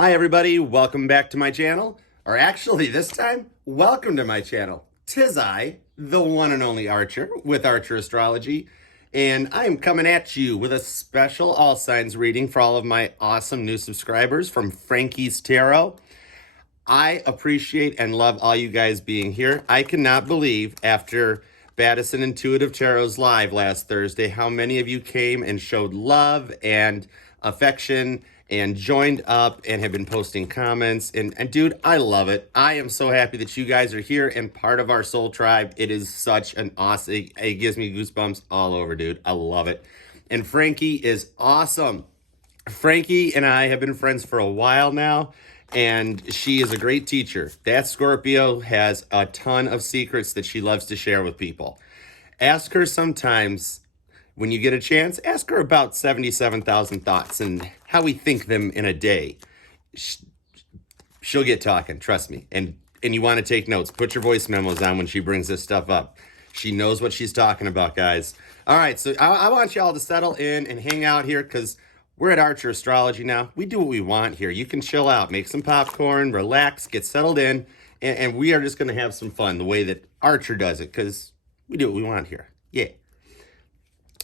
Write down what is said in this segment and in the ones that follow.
Hi everybody, welcome back to my channel. Or actually this time, welcome to my channel. 'Tis I, the one and only Archer, with Archer Astrology. And I am coming at you with a special all signs reading for all of my awesome new subscribers from Frankie's Tarot. I appreciate and love all you guys being here. I cannot believe after Baddison Intuitive Tarot's live last Thursday, how many of you came and showed love and affection and joined up and have been posting comments. And dude, I love it. I am so happy that you guys are here and part of our soul tribe. It is such an awesome, it gives me goosebumps all over, dude. I love it. And Frankie is awesome. Frankie and I have been friends for a while now, and she is a great teacher. That Scorpio has a ton of secrets that she loves to share with people. Ask her sometimes, when you get a chance, ask her about 77,000 thoughts and how we think them in a day. She'll get talking, trust me. And you want to take notes. Put your voice memos on when she brings this stuff up. She knows what she's talking about, guys. All right, so I want y'all to settle in and hang out here because we're at Archer Astrology now. We do what we want here. You can chill out, make some popcorn, relax, get settled in, and we are just going to have some fun the way that Archer does it because we do what we want here. Yeah.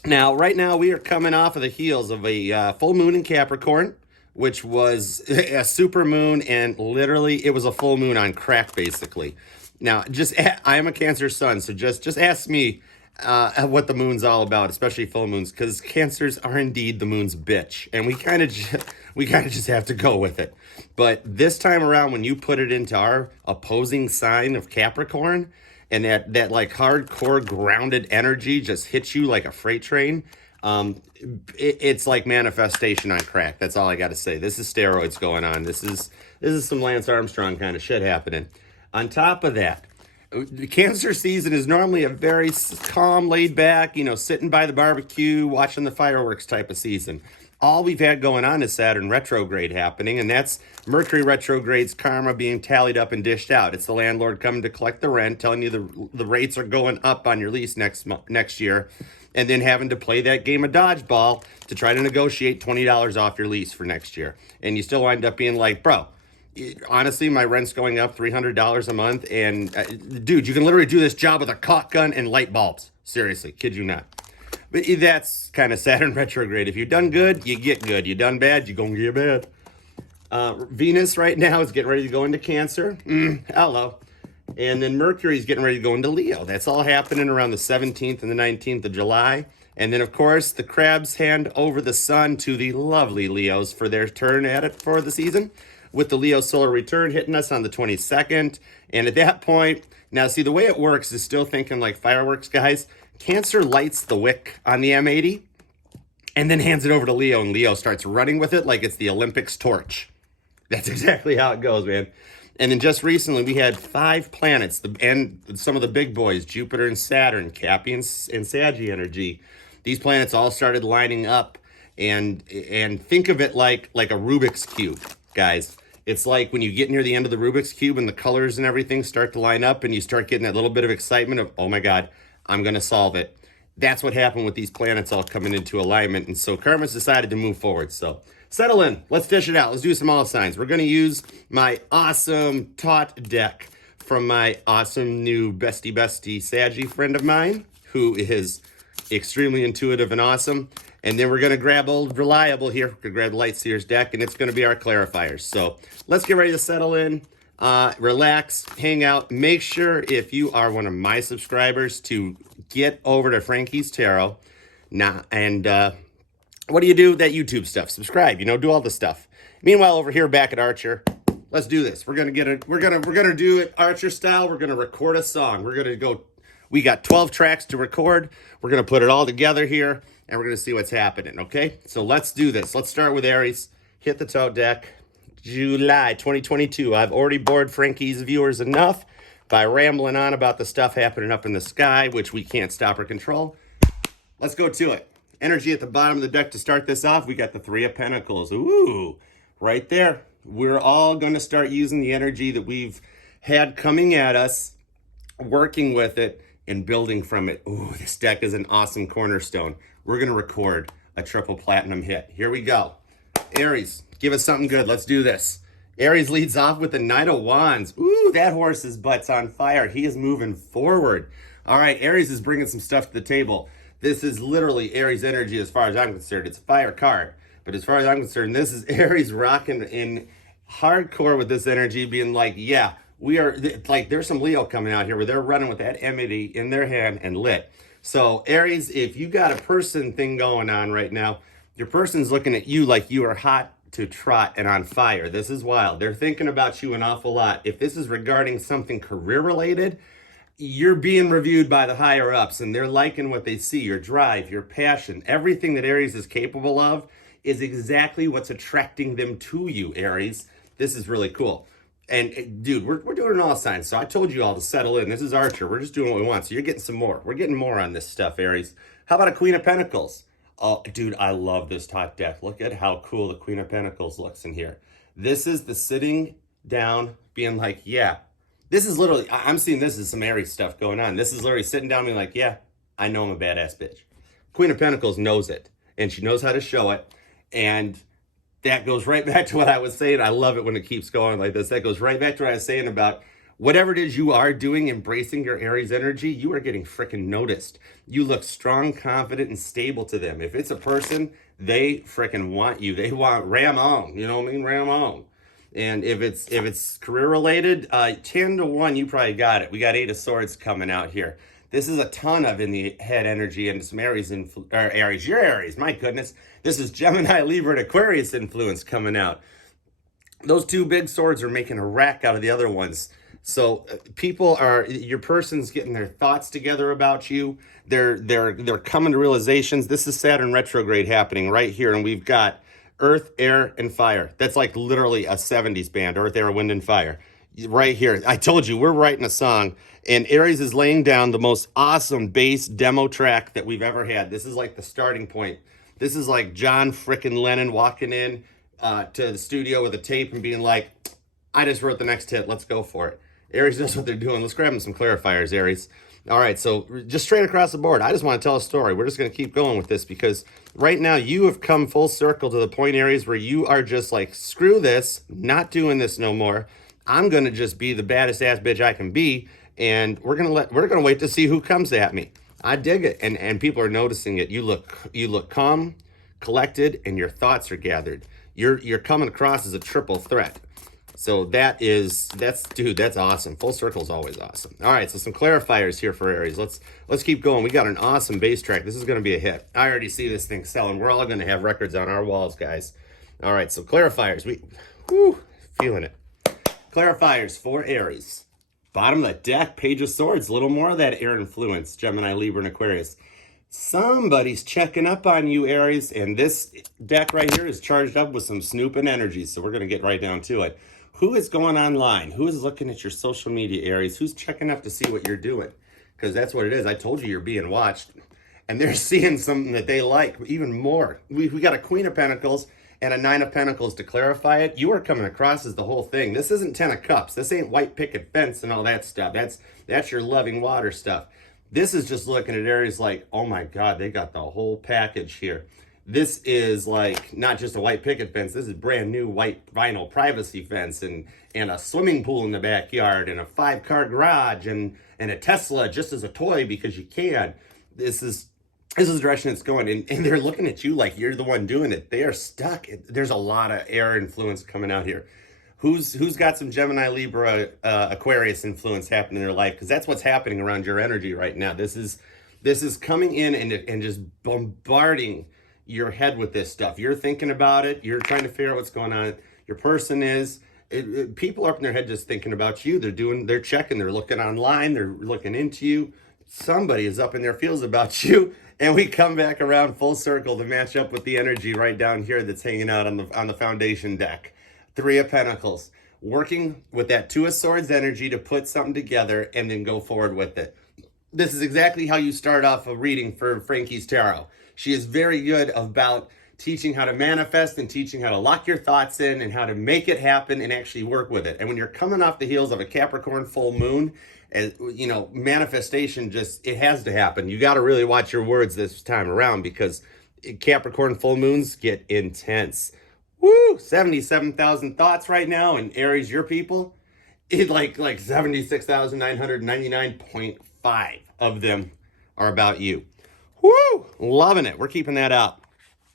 Now, right now, we are coming off of the heels of a full moon in Capricorn, which was a super moon, and literally, it was a full moon on crack, basically. Now, I am a Cancer sun, so just ask me what the moon's all about, especially full moons, because Cancers are indeed the moon's bitch, and we kind of just have to go with it. But this time around, when you put it into our opposing sign of Capricorn, and that like hardcore grounded energy just hits you like a freight train, it's like manifestation on crack. That's all I got to say. This is steroids going on. This is some Lance Armstrong kind of shit happening. On top of that, the Cancer season is normally a very calm, laid back, sitting by the barbecue, watching the fireworks type of season. All we've had going on is Saturn Retrograde happening, and that's Mercury Retrograde's karma being tallied up and dished out. It's the landlord coming to collect the rent, telling you the rates are going up on your lease next year, and then having to play that game of dodgeball to try to negotiate $20 off your lease for next year. And you still wind up being like, bro, honestly, my rent's going up $300 a month, and dude, you can literally do this job with a caulk gun and light bulbs. Seriously, kid you not. But that's kind of Saturn retrograde. If you've done good, you get good. You done bad, you're going to get bad. Venus right now is getting ready to go into Cancer. Hello. And then Mercury's getting ready to go into Leo. That's all happening around the 17th and the 19th of July. And then, of course, the crabs hand over the sun to the lovely Leos for their turn at it for the season, with the Leo solar return hitting us on the 22nd. And at that point, now see, the way it works is still thinking like fireworks, guys. Cancer lights the wick on the M80 and then hands it over to Leo, and Leo starts running with it like it's the Olympics torch. That's exactly how it goes, man. And then just recently, we had 5 planets, and some of the big boys, Jupiter and Saturn, Cappy and Saggy energy. These planets all started lining up, and think of it like a Rubik's Cube, guys. It's like when you get near the end of the Rubik's Cube and the colors and everything start to line up, and you start getting that little bit of excitement of, oh my God, I'm going to solve it. That's what happened with these planets all coming into alignment. And so Karma's decided to move forward. So settle in. Let's dish it out. Let's do some all signs. We're going to use my awesome Taut deck from my awesome new bestie Saggy friend of mine, who is extremely intuitive and awesome. And then we're going to grab old Reliable here. We're going to grab the Lightseer's deck, and it's going to be our clarifiers. So let's get ready to settle in. Relax, hang out. Make sure, if you are one of my subscribers, to get over to Frankie's Tarot. And what do you do? That YouTube stuff. Subscribe, do all the stuff. Meanwhile, over here back at Archer, let's do this. We're gonna do it Archer style. We're gonna record a song. We got 12 tracks to record. We're gonna put it all together here, and we're gonna see what's happening. Okay, so let's do this. Let's start with Aries. Hit the Taut deck. July 2022. I've already bored Frankie's viewers enough by rambling on about the stuff happening up in the sky, which we can't stop or control. Let's go to it. Energy at the bottom of the deck to start this off. We got the 3 of Pentacles. Ooh, right there. We're all going to start using the energy that we've had coming at us, working with it, and building from it. Ooh, this deck is an awesome cornerstone. We're going to record a triple platinum hit. Here we go. Aries, give us something good. Let's do this. Aries leads off with the Knight of Wands. Ooh, that horse's butt's on fire. He is moving forward. All right, Aries is bringing some stuff to the table. This is literally Aries energy as far as I'm concerned. It's a fire card. But as far as I'm concerned, this is Aries rocking in hardcore with this energy, being like, yeah, we are, like, there's some Leo coming out here where they're running with that enmity in their hand and lit. So Aries, if you got a person thing going on right now, your person's looking at you like you are hot to trot and on fire. This is wild. They're thinking about you an awful lot. If this is regarding something career related, you're being reviewed by the higher ups and they're liking what they see. Your drive, your passion, everything that Aries is capable of is exactly what's attracting them to you, Aries. This is really cool. And dude, we're doing it all signs. So I told you all to settle in. This is Archer. We're just doing what we want. So you're getting some more. We're getting more on this stuff, Aries. How about a Queen of Pentacles? Oh, dude, I love this top deck. Look at how cool the Queen of Pentacles looks in here. This is the sitting down, being like, yeah. This is literally, I'm seeing this as some Aries stuff going on. This is literally sitting down being like, yeah, I know I'm a badass bitch. Queen of Pentacles knows it, and she knows how to show it. And that goes right back to what I was saying. I love it when it keeps going like this. That goes right back to what I was saying about whatever it is you are doing, embracing your Aries energy, you are getting freaking noticed. You look strong, confident, and stable to them. If it's a person, they freaking want you. They want ram on. You know what I mean? Ram on. And if it's career related, 10 to 1, you probably got it. We got 8 of Swords coming out here. This is a ton of in the head energy and some Aries, Aries, you're Aries, my goodness. This is Gemini, Libra, and Aquarius influence coming out. Those 2 big swords are making a rack out of the other ones. So people are, your person's getting their thoughts together about you. They're coming to realizations. This is Saturn retrograde happening right here. And we've got Earth, Air, and Fire. That's like literally a 70s band, Earth, Air, Wind, and Fire. Right here. I told you, we're writing a song. And Aries is laying down the most awesome bass demo track that we've ever had. This is like the starting point. This is like John frickin' Lennon walking in to the studio with a tape and being like, I just wrote the next hit. Let's go for it. Aries knows what they're doing. Let's grab them some clarifiers, Aries. All right, so just straight across the board, I just want to tell a story. We're just going to keep going with this because right now you have come full circle to the point, Aries, where you are just like, screw this, not doing this no more. I'm going to just be the baddest ass bitch I can be, and we're going to wait to see who comes at me. I dig it, and people are noticing it. You look calm, collected, and your thoughts are gathered. You're coming across as a triple threat. So that's awesome. Full circle is always awesome. All right, so some clarifiers here for Aries. Let's keep going. We got an awesome bass track. This is going to be a hit. I already see this thing selling. We're all going to have records on our walls, guys. All right, so clarifiers. Feeling it. Clarifiers for Aries. Bottom of the deck, Page of Swords. A little more of that air influence, Gemini, Libra, and Aquarius. Somebody's checking up on you, Aries, and this deck right here is charged up with some snooping energy, so we're going to get right down to it. Who is going online? Who is looking at your social media, Aries? Who's checking up to see what you're doing? Because that's what it is. I told you you're being watched, and they're seeing something that they like even more. We got a Queen of Pentacles and a 9 of Pentacles to clarify it. You are coming across as the whole thing. This isn't 10 of Cups. This ain't white picket fence and all that stuff. That's your loving water stuff. This is just looking at Aries like, oh my God, they got the whole package here. This is like not just a white picket fence. This is brand new white vinyl privacy fence and a swimming pool in the backyard and a 5-car garage and a Tesla just as a toy because you can. This is the direction it's going. And they're looking at you like you're the one doing it. They are stuck. There's a lot of air influence coming out here. Who's got some Gemini, Libra, Aquarius influence happening in their life? Because that's what's happening around your energy right now. This is coming in and just bombarding your head with this stuff. You're thinking about it. You're trying to figure out what's going on. Your person is. People are up in their head just thinking about you. They're checking. They're looking online. They're looking into you. Somebody is up in their feels about you. And we come back around full circle to match up with the energy right down here that's hanging out on the foundation deck. 3 of Pentacles, working with that 2 of Swords energy to put something together and then go forward with it. This is exactly how you start off a reading for Frankie's Tarot. She is very good about teaching how to manifest and teaching how to lock your thoughts in and how to make it happen and actually work with it. And when you're coming off the heels of a Capricorn full moon, manifestation it has to happen. You got to really watch your words this time around because Capricorn full moons get intense. Woo! 77,000 thoughts right now. And Aries, your people, it like 76,999.5 of them are about you. Woo! Loving it. We're keeping that up.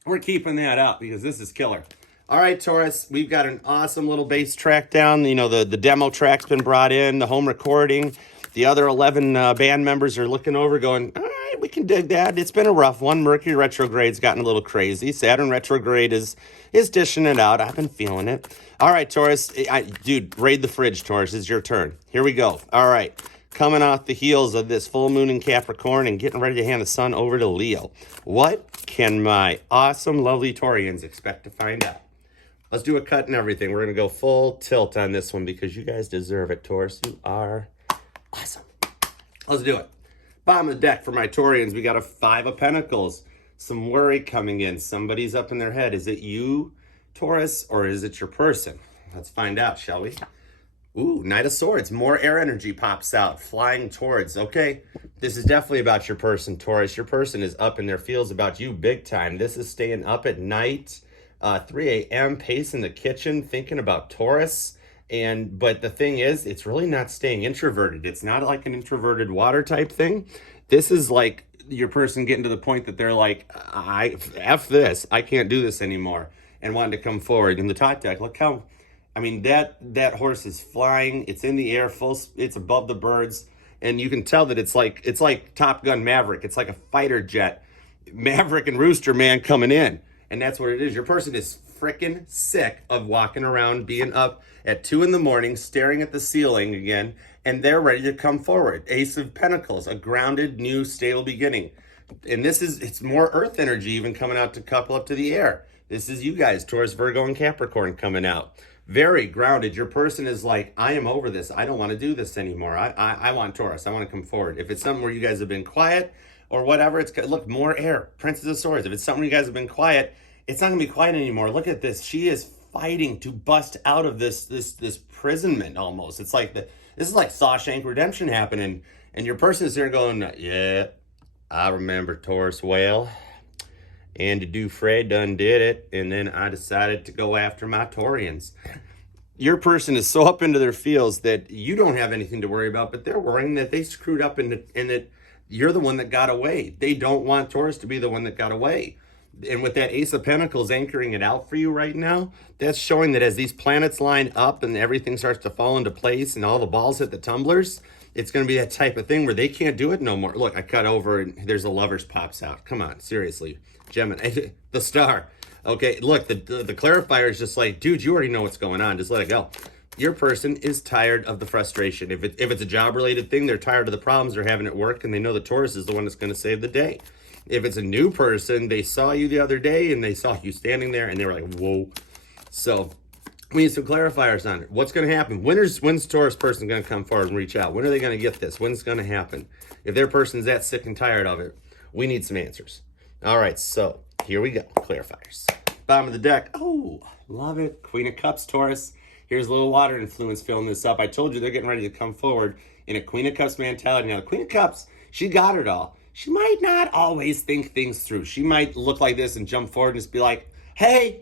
We're keeping that up because this is killer. All right, Taurus, we've got an awesome little bass track down. You know, the demo track's been brought in, the home recording. The other 11 band members are looking over going, all right, we can dig that. It's been a rough one. Mercury retrograde's gotten a little crazy. Saturn retrograde is dishing it out. I've been feeling it. All right, Taurus. Dude, raid the fridge, Taurus. It's your turn. Here we go. All right. Coming off the heels of this full moon in Capricorn and getting ready to hand the sun over to Leo. What can my awesome, lovely Taurians expect to find out? Let's do a cut and everything. We're going to go full tilt on this one because you guys deserve it, Taurus. You are awesome. Let's do it. Bottom of the deck for my Taurians, we got a 5 of Pentacles. Some worry coming in. Somebody's up in their head. Is it you, Taurus, or is it your person? Let's find out, shall we? Ooh, Knight of Swords. More air energy pops out, flying towards. Okay, this is definitely about your person, Taurus. Your person is up in their feels about you big time. This is staying up at night, 3 a.m., pacing the kitchen, thinking about Taurus. But the thing is, it's really not staying introverted. It's not like an introverted water type thing. This is like your person getting to the point that they're like, F this. I can't do this anymore. And wanting to come forward. In the top deck, look how... I mean, that horse is flying. It's in the air, it's above the birds. And you can tell that it's like Top Gun Maverick. It's like a fighter jet. Maverick and Rooster Man coming in. And that's what it is. Your person is freaking sick of walking around, being up at 2 in the morning, staring at the ceiling again, and they're ready to come forward. Ace of Pentacles, a grounded, new, stable beginning. And it's more earth energy even coming out to couple up to the air. This is you guys, Taurus, Virgo, and Capricorn coming out. Very grounded. Your person is like, I am over this. I don't want to do this anymore. I want Taurus. I want to come forward. If it's something where you guys have been quiet or whatever, look, more air. Princess of Swords. If it's something where you guys have been quiet, it's not going to be quiet anymore. Look at this. She is fighting to bust out of this imprisonment almost. It's like this is like Shawshank Redemption happening. And your person is there going, yeah, I remember Taurus well. And to do Fred done did it, and then I decided to go after my Taurians. Your person is so up into their feels that you don't have anything to worry about, but they're worrying that they screwed up and that you're the one that got away. They don't want Taurus to be the one that got away. And with that Ace of Pentacles anchoring it out for you right now, that's showing that as these planets line up and everything starts to fall into place and all the balls hit the tumblers, it's going to be that type of thing where they can't do it no more. Look, I cut over and there's a Lovers pops out. Come on, seriously. Gemini, the star. Okay, look, the clarifier is just like, dude, you already know what's going on. Just let it go. Your person is tired of the frustration. If it's a job-related thing, they're tired of the problems they're having at work, and they know the Taurus is the one that's going to save the day. If it's a new person, they saw you the other day, and they saw you standing there, and they were like, whoa. So we need some clarifiers on it. What's going to happen? When's Taurus person going to come forward and reach out? When are they going to get this? When's it going to happen? If their person's that sick and tired of it, we need some answers. All right, so here we go. Clarifiers. Bottom of the deck. Oh, love it. Queen of Cups, Taurus. Here's a little water influence filling this up. I told you they're getting ready to come forward in a Queen of Cups mentality. Now, the Queen of Cups, she got it all. She might not always think things through. She might look like this and jump forward and just be like, hey,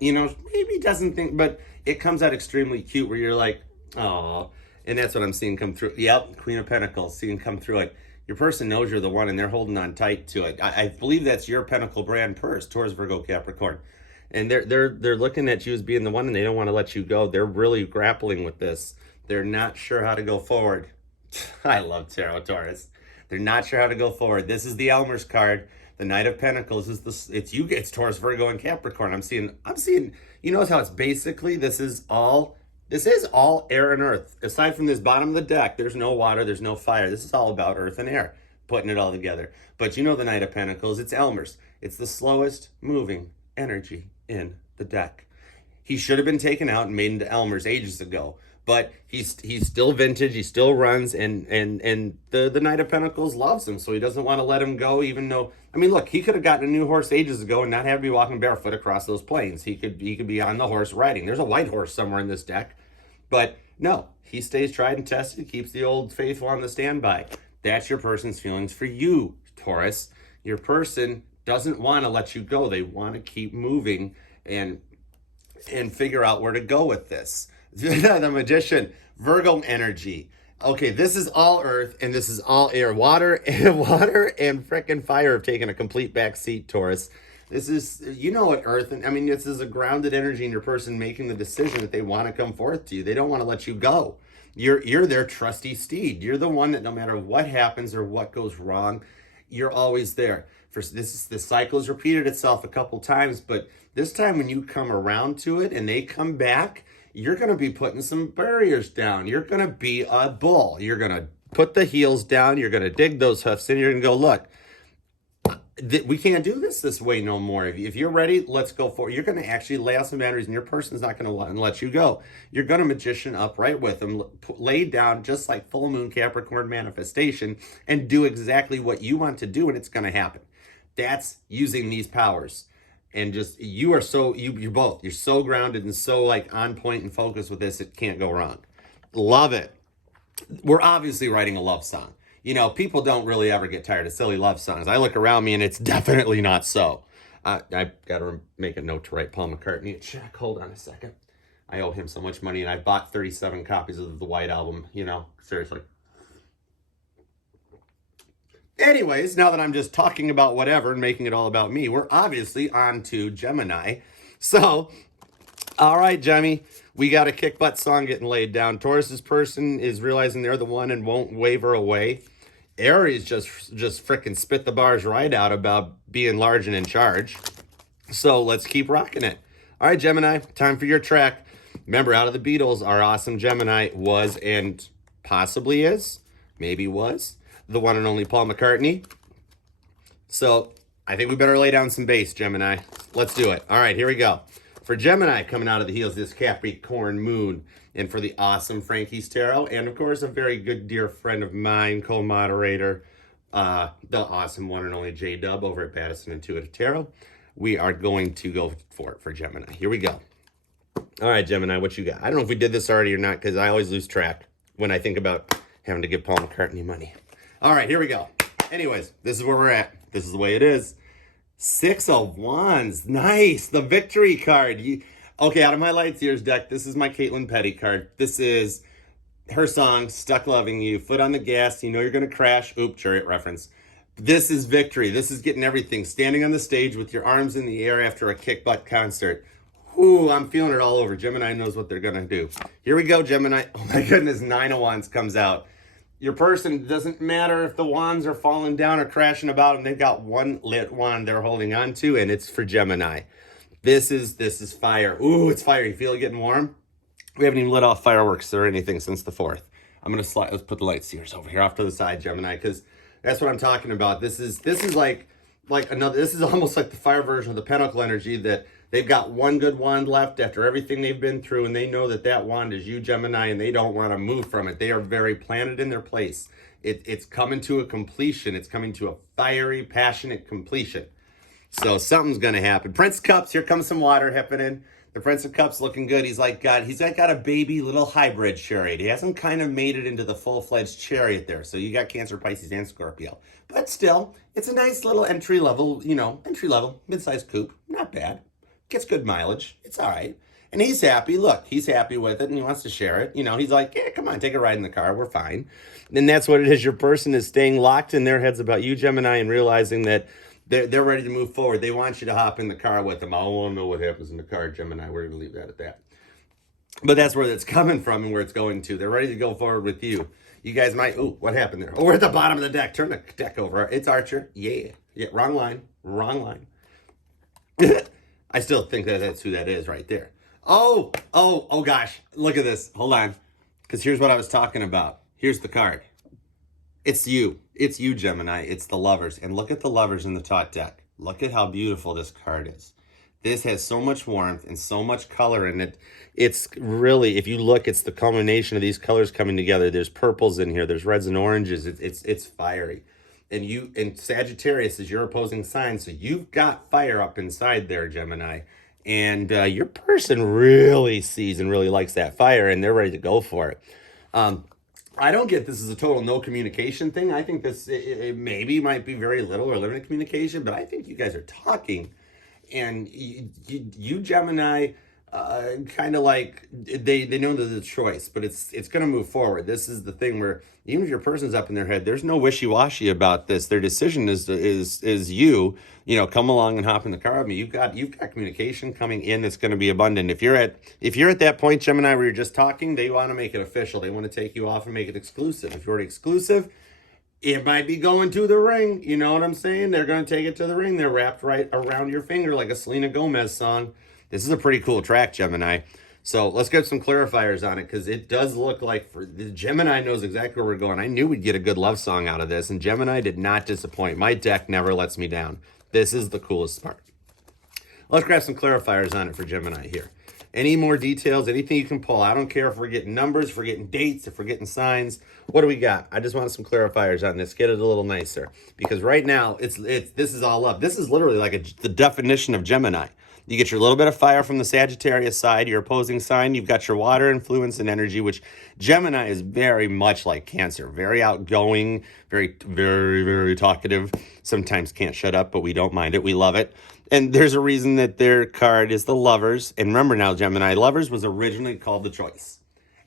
you know, maybe doesn't think, but it comes out extremely cute where you're like, oh, and that's what I'm seeing come through. Yep, Queen of Pentacles, seeing come through it. Your person knows you're the one and they're holding on tight to it. I believe that's your Pentacle brand purse, Taurus, Virgo, Capricorn. And they're looking at you as being the one and they don't want to let you go. They're really grappling with this. They're not sure how to go forward. I love Tarot, Taurus. They're not sure how to go forward. This is the Elmer's card. The Knight of Pentacles is it's Taurus, Virgo, and Capricorn. I'm seeing, you notice how it's basically, this is all air and earth. Aside from this bottom of the deck, there's no water, there's no fire. This is all about earth and air, putting it all together. But you know the Knight of Pentacles, it's Elmer's. It's the slowest moving energy in the deck. He should have been taken out and made into Elmer's ages ago. But he's still vintage, he still runs, and the Knight of Pentacles loves him, so he doesn't want to let him go, even though, I mean, look, he could have gotten a new horse ages ago and not have to be walking barefoot across those plains. He could be on the horse riding. There's a white horse somewhere in this deck. But no, he stays tried and tested, keeps the old faithful on the standby. That's your person's feelings for you, Taurus. Your person doesn't want to let you go. They want to keep moving, and and figure out where to go with this. The Magician, Virgo energy. Okay, this is all earth and this is all air. Water and frickin' fire have taken a complete back seat, Taurus. This is, you know what, earth, and I mean, this is a grounded energy in your person making the decision that they want to come forth to you. They don't want to let you go. You're their trusty steed. You're the one that no matter what happens or what goes wrong, you're always there. This cycle has repeated itself a couple times, but this time when you come around to it and they come back, you're going to be putting some barriers down. You're going to be a bull. You're going to put the heels down. You're going to dig those hoofs in. You're going to go, look, we can't do this way no more. If you're ready, let's go for it. You're going to actually lay out some boundaries and your person's not going to let you go. You're going to magician up right with them, lay down just like full moon Capricorn manifestation and do exactly what you want to do, and it's going to happen. That's using these powers. And just, you are so, you're both, you're so grounded and so like on point and focused with this, it can't go wrong. Love it. We're obviously writing a love song. You know, people don't really ever get tired of silly love songs. I look around me and it's definitely not so. I got to make a note to write Paul McCartney a check. Hold on a second. I owe him so much money and I bought 37 copies of the White Album, you know, seriously. Anyways, now that I'm just talking about whatever and making it all about me, we're obviously on to Gemini. So, all right, Gemmy, we got a kick butt song getting laid down. Taurus's person is realizing they're the one and won't waver away. Aries just frickin' spit the bars right out about being large and in charge. So let's keep rocking it. All right, Gemini, time for your track. Remember, out of the Beatles, our awesome Gemini was and possibly is, maybe was, the one and only Paul McCartney. So I think we better lay down some bass, Gemini. Let's do it. All right, here we go. For Gemini, coming out of the heels, this Capricorn moon. And for the awesome Frankie's Tarot. And of course, a very good dear friend of mine, co-moderator, the awesome one and only J-Dub over at Pattison Intuitive Tarot. We are going to go for it for Gemini. Here we go. All right, Gemini, what you got? I don't know if we did this already or not, because I always lose track when I think about having to give Paul McCartney money. All right, here we go. Anyways, this is where we're at. This is the way it is. 6 of Wands. Nice. The victory card. Okay, out of my Lights Years deck, this is my Caitlin Petty card. This is her song, Stuck Loving You. Foot on the gas. You know you're going to crash. Oop, chariot reference. This is victory. This is getting everything. Standing on the stage with your arms in the air after a kick butt concert. Ooh, I'm feeling it all over. Gemini knows what they're going to do. Here we go, Gemini. Oh my goodness, 9 of Wands comes out. Your person, doesn't matter if the wands are falling down or crashing about them. They've got one lit wand they're holding on to, and it's for Gemini. This is fire. Ooh, it's fire. You feel it getting warm? We haven't even lit off fireworks or anything since the 4th. I'm going to slide. Let's put the light seers over here off to the side, Gemini, because that's what I'm talking about. This is like another, this is almost like the fire version of the Pentacle energy, that they've got one good wand left after everything they've been through, and they know that that wand is you, Gemini, and they don't want to move from it. They are very planted in their place. It's coming to a completion. It's coming to a fiery, passionate completion. So something's going to happen. Prince of Cups, here comes some water happening. The Prince of Cups looking good. He's got a baby little hybrid chariot. He hasn't kind of made it into the full-fledged chariot there. So you got Cancer, Pisces, and Scorpio. But still, it's a nice little entry-level, mid-sized coupe. Not bad. Gets good mileage. It's all right. And he's happy. Look, he's happy with it and he wants to share it. He's like, yeah, come on, take a ride in the car. We're fine. And that's what it is. Your person is staying locked in their heads about you, Gemini, and realizing that they're ready to move forward. They want you to hop in the car with them. I don't want to know what happens in the car, Gemini. We're going to leave that at that. But that's where it's coming from and where it's going to. They're ready to go forward with you. You guys might, what happened there? Oh, we're at the bottom of the deck. Turn the deck over. It's Archer. Yeah, wrong line. I still think that's who that is right there. Oh gosh. Look at this. Hold on. Because here's what I was talking about. Here's the card. It's you. It's you, Gemini. It's the Lovers. And look at the Lovers in the top deck. Look at how beautiful this card is. This has so much warmth and so much color in it. It's really, if you look, it's the culmination of these colors coming together. There's purples in here. There's reds and oranges. It's fiery. And Sagittarius is your opposing sign. So you've got fire up inside there, Gemini. And your person really sees and really likes that fire, and they're ready to go for it. I don't get this as a total no communication thing. I think this it maybe might be very little or limited communication, but I think you guys are talking. And you Gemini, kind of like they know there's a choice, but it's going to move forward. This is the thing where even if your person's up in their head, there's no wishy-washy about this. Their decision is you know, come along and hop in the car with me. You've got communication coming in that's going to be abundant. If you're at that point, Gemini, where you're just talking, they want to make it official. They want to take you off and make it exclusive. If you're already exclusive, it might be going to the ring. You know what I'm saying? They're going to take it to the ring. They're wrapped right around your finger like a Selena Gomez song. This is a pretty cool track, Gemini. So let's get some clarifiers on it, because it does look like Gemini knows exactly where we're going. I knew we'd get a good love song out of this, and Gemini did not disappoint. My deck never lets me down. This is the coolest part. Let's grab some clarifiers on it for Gemini here. Any more details, anything you can pull. I don't care if we're getting numbers, if we're getting dates, if we're getting signs. What do we got? I just want some clarifiers on this. Get it a little nicer. Because right now, this is all up. This is literally like the definition of Gemini. You get your little bit of fire from the Sagittarius side, your opposing sign. You've got your water influence and energy, which Gemini is very much like Cancer. Very outgoing, very, very, very talkative. Sometimes can't shut up, but we don't mind it. We love it. And there's a reason that their card is the Lovers. And remember now, Gemini, Lovers was originally called the Choice.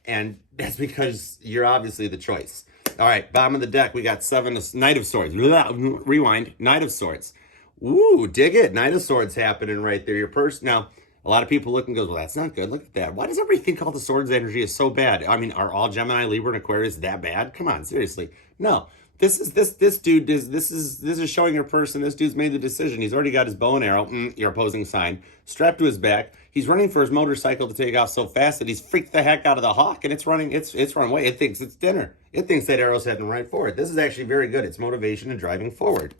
And that's because you're obviously the choice. All right, bottom of the deck, we got Knight of Swords. Rewind, Knight of Swords. Ooh, dig it. Knight of Swords happening right there. Your person. Now, a lot of people look and goes, well, that's not good. Look at that. Why does everybody think all the swords energy is so bad? I mean, are all Gemini, Libra, and Aquarius that bad? Come on, seriously. No. This is showing your person. This dude's made the decision. He's already got his bow and arrow, your opposing sign, strapped to his back. He's running for his motorcycle to take off so fast that he's freaked the heck out of the hawk, and it's run away. It thinks it's dinner. It thinks that arrow's heading right for it. This is actually very good. It's motivation and driving forward.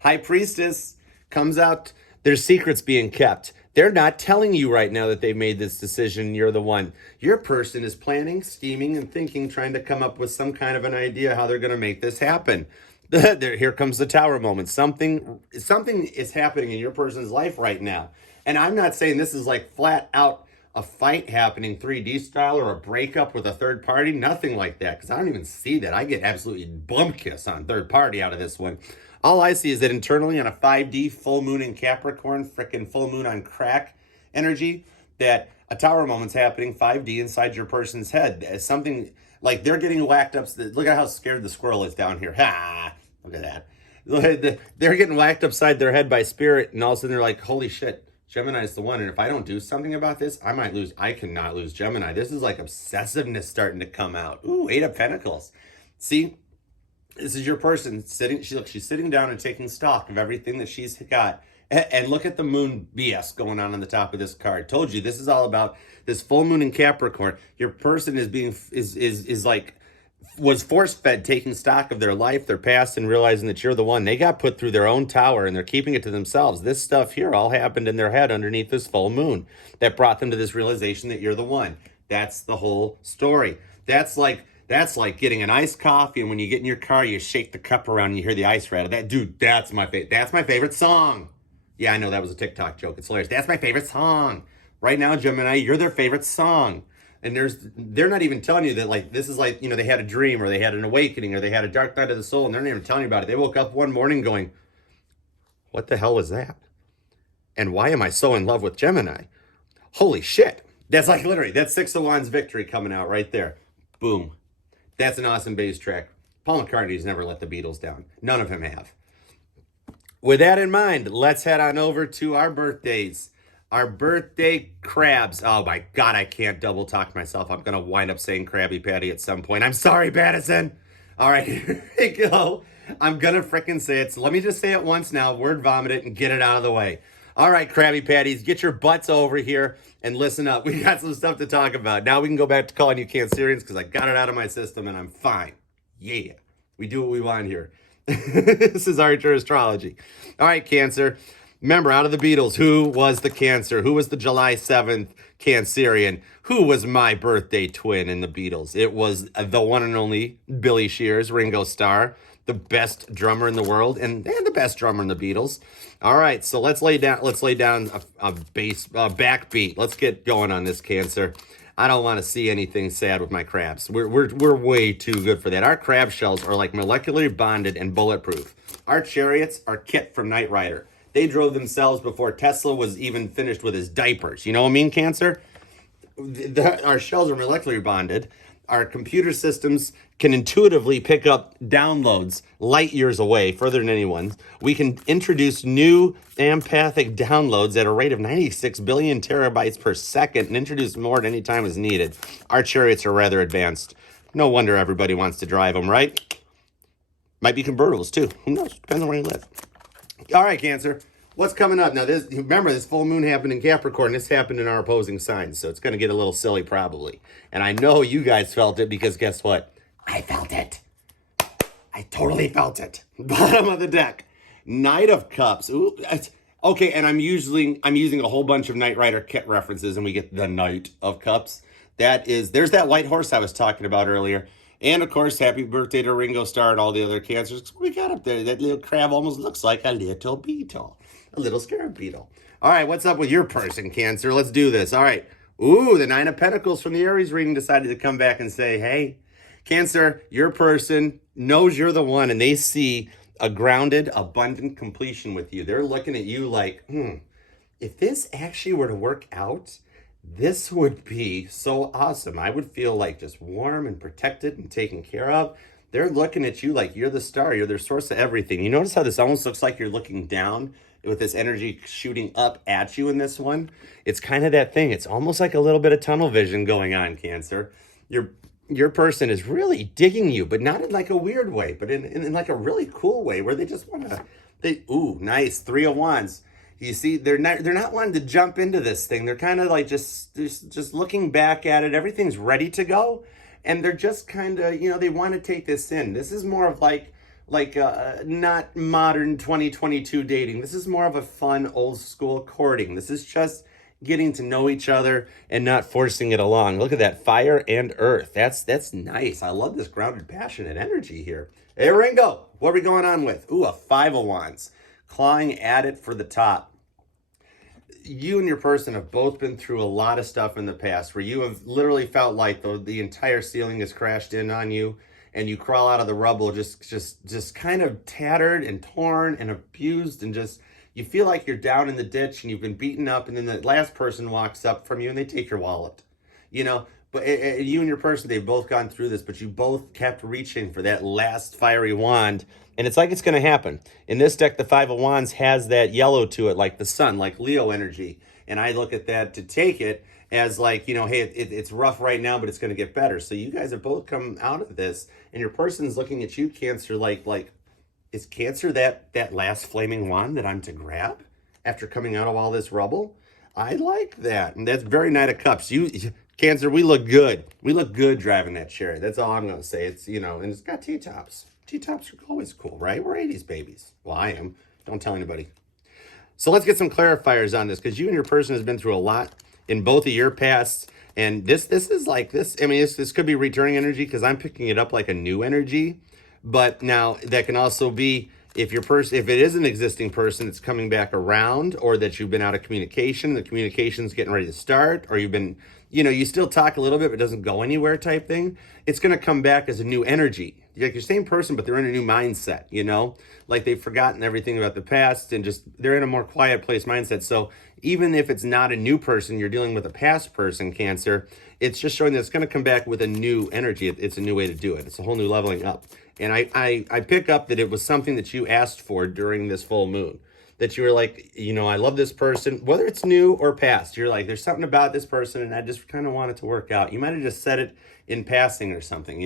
High Priestess comes out. There's secrets being kept. They're not telling you right now that they made this decision. You're the one. Your person is planning, scheming, and thinking, trying to come up with some kind of an idea how they're going to make this happen. Here comes the Tower moment. Something is happening in your person's life right now. And I'm not saying this is like flat out a fight happening 3D style or a breakup with a third party. Nothing like that, because I don't even see that. I get absolutely bum kiss on third party out of this one. All I see is that internally on a 5D full moon in Capricorn, frickin' full moon on crack energy, that a Tower moment's happening 5D inside your person's head. As something like they're getting whacked up. Look at how scared the squirrel is down here. Ha! Look at that. They're getting whacked upside their head by spirit, and all of a sudden they're like, holy shit, Gemini's the one. And if I don't do something about this, I might lose. I cannot lose Gemini. This is like obsessiveness starting to come out. Ooh, 8 of Pentacles. See? This is your person sitting. She's sitting down and taking stock of everything that she's got. And look at the moon BS going on the top of this card. Told you this is all about this full moon in Capricorn. Your person was force fed taking stock of their life, their past, and realizing that you're the one. They got put through their own tower and they're keeping it to themselves. This stuff here all happened in their head underneath this full moon that brought them to this realization that you're the one. That's the whole story. That's like getting an iced coffee, and when you get in your car, you shake the cup around and you hear the ice rattle. That's my favorite song. Yeah, I know that was a TikTok joke. It's hilarious. That's my favorite song. Right now, Gemini, you're their favorite song. And they're not even telling you that, like, this is like, you know, they had a dream or they had an awakening or they had a dark night of the soul, and they're not even telling you about it. They woke up one morning going, what the hell was that? And why am I so in love with Gemini? Holy shit. That's like literally, that's 6 of Wands victory coming out right there. Boom. That's an awesome bass track. Paul McCartney's never let the Beatles down. None of them have. With that in mind, let's head on over to our birthdays. Our birthday crabs. Oh my God, I can't double talk myself. I'm going to wind up saying Krabby Patty at some point. I'm sorry, Pattison. All right, here we go. I'm going to frickin' say it. So let me just say it once now, word vomit it, and get it out of the way. All right, Krabby Patties, get your butts over here and listen up. We got some stuff to talk about. Now we can go back to calling you Cancerians because I got it out of my system and I'm fine. Yeah, we do what we want here. This is Archer Astrology. All right, Cancer. Remember, out of the Beatles, who was the Cancer? Who was the July 7th Cancerian? Who was my birthday twin in the Beatles? It was the one and only Billy Shears, Ringo Starr, the best drummer in the world and the best drummer in the Beatles. All right, so let's lay down a backbeat. Let's get going on this, Cancer. I don't want to see anything sad with my crabs. We're way too good for that. Our crab shells are like molecularly bonded and bulletproof. Our chariots are Kit from Knight Rider. They drove themselves before Tesla was even finished with his diapers. You know what I mean, Cancer? Our shells are molecularly bonded. Our computer systems can intuitively pick up downloads light years away, further than anyone. We can introduce new empathic downloads at a rate of 96 billion terabytes per second and introduce more at any time as needed. Our chariots are rather advanced. No wonder everybody wants to drive them, right? Might be convertibles too. Who knows? Depends on where you live. All right, Cancer. What's coming up now? Remember, this full moon happened in Capricorn. This happened in our opposing signs, so it's going to get a little silly probably. And I know you guys felt it because guess what? I felt it. I totally felt it. Bottom of the deck, Knight of Cups. Ooh, okay, and I'm using a whole bunch of Knight Rider kit references, and we get the Knight of Cups. There's that white horse I was talking about earlier. And, of course, happy birthday to Ringo Starr and all the other Cancers. We got up there. That little crab almost looks like a little beetle. A little scarab beetle. All right, what's up with your person, Cancer? Let's do this. All right. Ooh, the Nine of Pentacles from the Aries reading decided to come back and say, hey, Cancer, your person knows you're the one, and they see a grounded, abundant completion with you. They're looking at you like, if this actually were to work out, this would be so awesome. I would feel like just warm and protected and taken care of. They're looking at you like you're the star. You're their source of everything. You notice how this almost looks like you're looking down with this energy shooting up at you in this one? It's kind of that thing. It's almost like a little bit of tunnel vision going on, Cancer. Your person is really digging you, but not in like a weird way, but in like a really cool way where they just want to, ooh, nice. 3 of Wands. You see, they're not wanting to jump into this thing. They're kind of like just looking back at it. Everything's ready to go. And they're just kind of, they want to take this in. This is more of like not modern 2022 dating. This is more of a fun old school courting. This is just getting to know each other and not forcing it along. Look at that, fire and earth. That's nice. I love this grounded, passionate energy here. Hey, Ringo, what are we going on with? Ooh, a 5 of Wands. Clawing at it for the top. You and your person have both been through a lot of stuff in the past where you have literally felt like the entire ceiling has crashed in on you and you crawl out of the rubble just kind of tattered and torn and abused and just you feel like you're down in the ditch and you've been beaten up, and then the last person walks up from you and they take your wallet. But you and your person, they've both gone through this, but you both kept reaching for that last fiery wand. And it's like it's going to happen. In this deck, the 5 of Wands has that yellow to it, like the sun, like Leo energy. And I look at that to take it as like, hey, it's rough right now, but it's going to get better. So you guys have both come out of this, and your person's looking at you, Cancer, like is Cancer that last flaming wand that I'm to grab after coming out of all this rubble? I like that. And that's very Knight of Cups. Cancer, we look good. We look good driving that chariot. That's all I'm going to say. It's, and it's got T-tops. T-tops are always cool, right? We're 80s babies. Well, I am. Don't tell anybody. So let's get some clarifiers on this, because you and your person has been through a lot in both of your pasts. And this is like this. I mean, this could be returning energy because I'm picking it up like a new energy. But now that can also be if it is an existing person that's coming back around, or that you've been out of communication, the communication's getting ready to start, or you've been, you still talk a little bit, but it doesn't go anywhere type thing. It's going to come back as a new energy. Like your same person, but they're in a new mindset, like they've forgotten everything about the past and just, they're in a more quiet place mindset. So even if it's not a new person, you're dealing with a past person, Cancer, it's just showing that it's going to come back with a new energy. It's a new way to do it. It's a whole new leveling up. And I pick up that it was something that you asked for during this full moon. That you were like, I love this person, whether it's new or past. You're like, there's something about this person, and I just kind of want it to work out. You might have just said it in passing or something,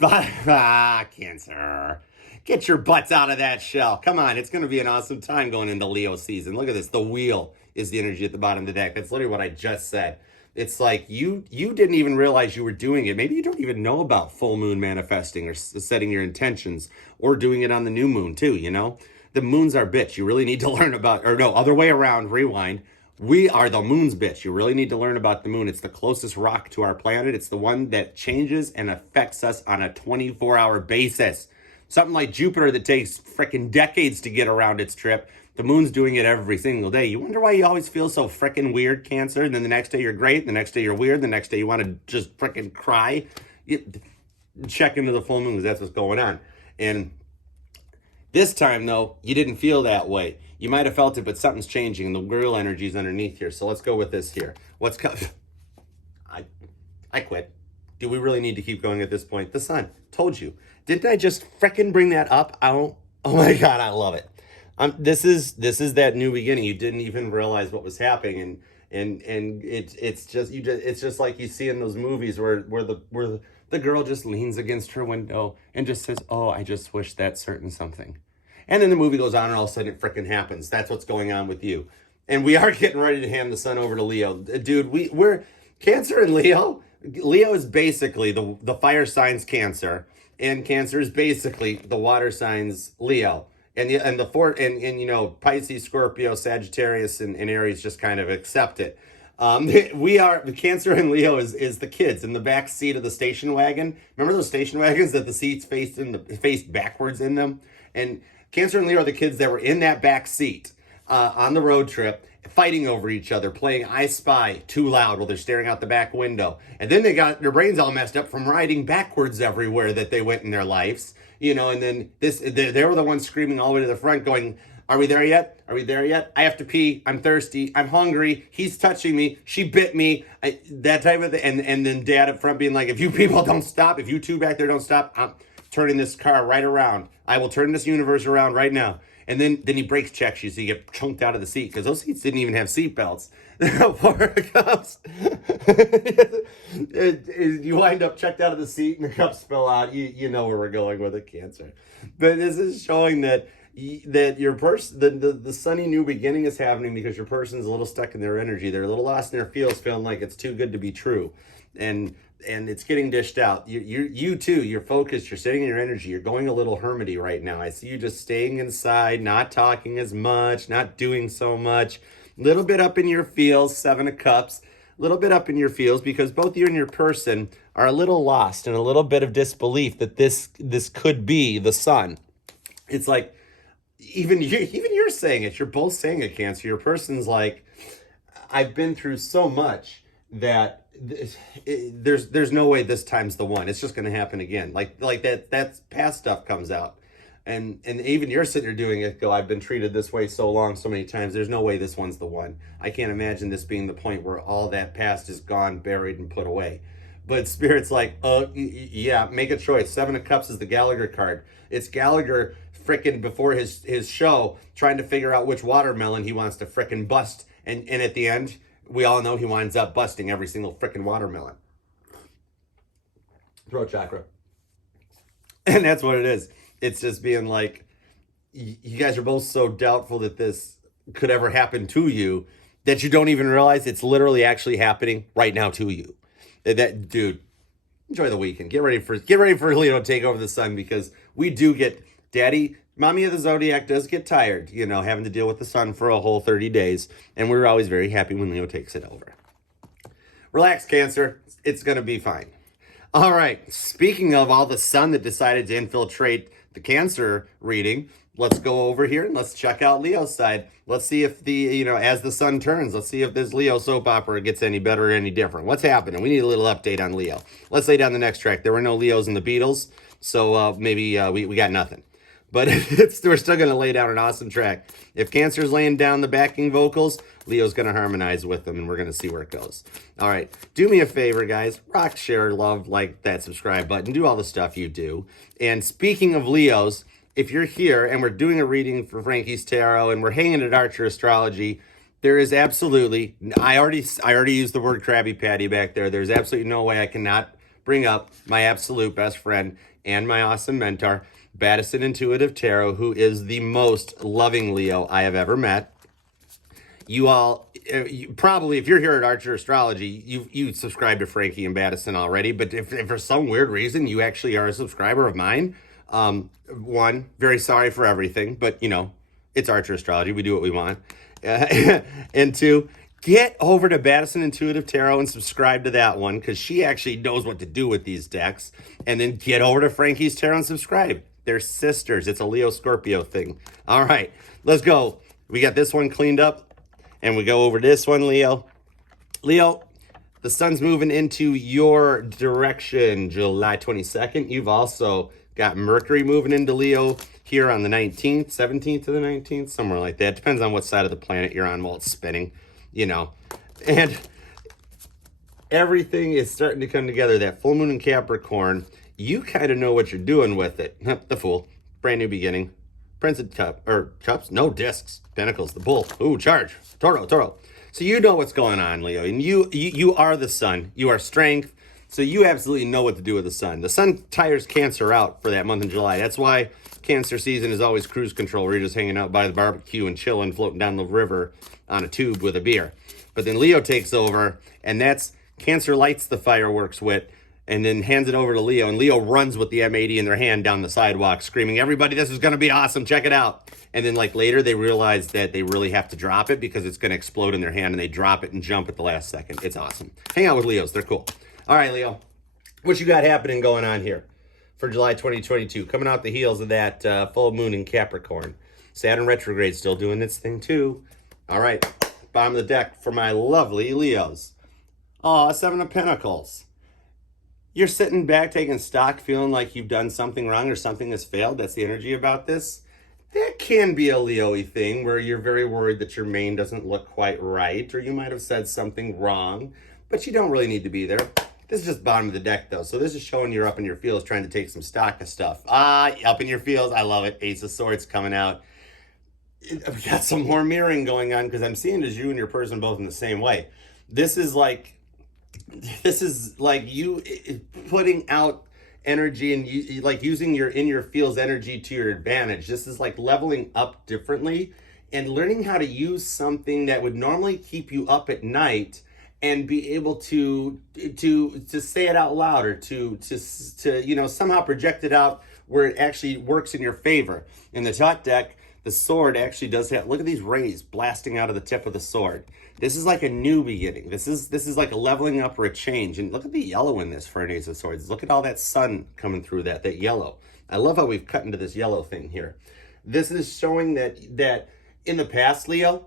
Cancer. Get your butts out of that shell. Come on, it's going to be an awesome time going into Leo season. Look at this. The wheel is the energy at the bottom of the deck. That's literally what I just said. It's like you didn't even realize you were doing it. Maybe you don't even know about full moon manifesting or setting your intentions, or doing it on the new moon too, The moon's our bitch. You really need to learn about, or no, other way around, rewind. We are the moon's bitch. You really need to learn about the moon. It's the closest rock to our planet. It's the one that changes and affects us on a 24-hour basis. Something like Jupiter that takes freaking decades to get around its trip. The moon's doing it every single day. You wonder why you always feel so freaking weird, Cancer, and then the next day you're great, the next day you're weird, the next day you want to just freaking cry. Check into the full moon, because that's what's going on. And This time, though, you didn't feel that way. You might have felt it, but something's changing. The real energy is underneath here. So let's go with this here. What's coming? I quit. Do we really need to keep going at this point? The sun. Told you. Didn't I just frickin' bring that up? Oh my God, I love it. This is that new beginning. You didn't even realize what was happening, and it's just like you see in those movies where the girl just leans against her window and just says, "Oh, I just wish that certain something," and then the movie goes on, and all of a sudden it frickin' happens. That's what's going on with you, and we are getting ready to hand the sun over to Leo, dude. We're Cancer and Leo. Leo is basically the fire signs Cancer, and Cancer is basically the water signs Leo. And you know, Pisces, Scorpio, Sagittarius, and Aries just kind of accept it. We are the Cancer and Leo is the kids in the back seat of the station wagon. Remember those station wagons that the seats faced backwards in them? And Cancer and Leo are the kids that were in that back seat on the road trip, fighting over each other, playing I Spy too loud while they're staring out the back window. And then they got their brains all messed up from riding backwards everywhere that they went in their lives. You know, and then they were the ones screaming all the way to the front going, "Are we there yet? Are we there yet? I have to pee. I'm thirsty. I'm hungry. He's touching me. She bit me." That type of thing. And then dad up front being like, "If you people don't stop, if you two back there don't stop, I'm turning this car right around. I will turn this universe around right now." And then he brakes checks you, so you get chunked out of the seat because those seats didn't even have seat belts. Cups, you wind up checked out of the seat and the cups spill out. You know where we're going with it, Cancer. But this is showing that your person, the sunny new beginning is happening because your person's a little stuck in their energy. They're a little lost in their feels, feeling like it's too good to be true, and it's getting dished out. You too, you're focused, you're sitting in your energy, you're going a little hermity right now. I see you just staying inside, not talking as much, not doing so much, little bit up in your feels, Seven of Cups, little bit up in your feels because both you and your person are a little lost and a little bit of disbelief that this could be the sun. It's like, even you're saying it, you're both saying it, Cancer. Your person's like, I've been through so much that there's no way this time's the one. It's just going to happen again. Like that past stuff comes out, and even you're sitting there doing it. Go, I've been treated this way so long, so many times. There's no way this one's the one. I can't imagine this being the point where all that past is gone, buried, and put away. But Spirit's like, oh yeah, make a choice. Seven of Cups is the Gallagher card. It's Gallagher frickin' before his show trying to figure out which watermelon he wants to frickin' bust, and at the end, we all know he winds up busting every single frickin' watermelon. Throat chakra. And that's what it is. It's just being like, you guys are both so doubtful that this could ever happen to you that you don't even realize it's literally actually happening right now to you. That dude, enjoy the weekend. Get ready for Leo to take over the sun because we do get Mommy of the Zodiac does get tired, you know, having to deal with the sun for a whole 30 days. And we're always very happy when Leo takes it over. Relax, Cancer. It's going to be fine. All right. Speaking of all the sun that decided to infiltrate the Cancer reading, let's go over here and let's check out Leo's side. Let's see if as the sun turns, let's see if this Leo soap opera gets any better or any different. What's happening? We need a little update on Leo. Let's lay down the next track. There were no Leos in the Beatles, so maybe we got nothing. But we're still going to lay down an awesome track. If Cancer's laying down the backing vocals, Leo's going to harmonize with them, and we're going to see where it goes. All right. Do me a favor, guys. Rock, share, love, like that subscribe button. Do all the stuff you do. And speaking of Leos, if you're here and we're doing a reading for Frankie's Tarot and we're hanging at Archer Astrology, there is absolutely, I already used the word Krabby Patty back there. There's absolutely no way I cannot bring up my absolute best friend and my awesome mentor, Baddison Intuitive Tarot, who is the most loving Leo I have ever met. You all, probably, if you're here at Archer Astrology, you subscribe to Frankie and Baddison already, but if for some weird reason you actually are a subscriber of mine, one, very sorry for everything, but, it's Archer Astrology. We do what we want. And two, get over to Baddison Intuitive Tarot and subscribe to that one, because she actually knows what to do with these decks. And then get over to Frankie's Tarot and subscribe. They're sisters. It's a Leo-Scorpio thing. All right, let's go. We got this one cleaned up, and we go over this one, Leo. Leo, the sun's moving into your direction July 22nd. You've also got Mercury moving into Leo here on the 19th, 17th to the 19th, somewhere like that. Depends on what side of the planet you're on while it's spinning, you know. And everything is starting to come together. That full moon in Capricorn, you kind of know what you're doing with it. The Fool, brand new beginning. Prince of Cups, no discs. Pentacles, the Bull. Ooh, charge. Toro. So you know what's going on, Leo. And you are the sun. You are strength. So you absolutely know what to do with the sun. The sun tires Cancer out for that month in July. That's why Cancer season is always cruise control, where you're just hanging out by the barbecue and chilling, floating down the river on a tube with a beer. But then Leo takes over, and that's Cancer lights the fireworks wit and then hands it over to Leo. And Leo runs with the M80 in their hand down the sidewalk, screaming, everybody, this is going to be awesome. Check it out. And then like later, they realize that they really have to drop it because it's going to explode in their hand, and they drop it and jump at the last second. It's awesome. Hang out with Leos. They're cool. All right, Leo, what you got happening going on here for July 2022? Coming out the heels of that full moon in Capricorn. Saturn Retrograde still doing its thing too. All right, bottom of the deck for my lovely Leos. Aw, Seven of Pentacles. You're sitting back taking stock, feeling like you've done something wrong or something has failed. That's the energy about this. That can be a Leo-y thing where you're very worried that your mane doesn't look quite right, or you might have said something wrong, but you don't really need to be there. This is just bottom of the deck, though. So this is showing you're up in your feels, trying to take some stock of stuff. Up in your feels. I love it. Ace of Swords coming out. I've got some more mirroring going on because I'm seeing it as you and your person both in the same way. This is like you putting out energy and you like using your in your feels energy to your advantage. This is like leveling up differently and learning how to use something that would normally keep you up at night and be able to say it out loud, or to you know, somehow project it out where it actually works in your favor. In the top deck, the sword actually does have, look at these rays blasting out of the tip of the sword. This is like a new beginning. This is like a leveling up or a change. And look at the yellow in this for an Ace of Swords. Look at all that sun coming through that yellow. I love how we've cut into this yellow thing here. This is showing that in the past, Leo,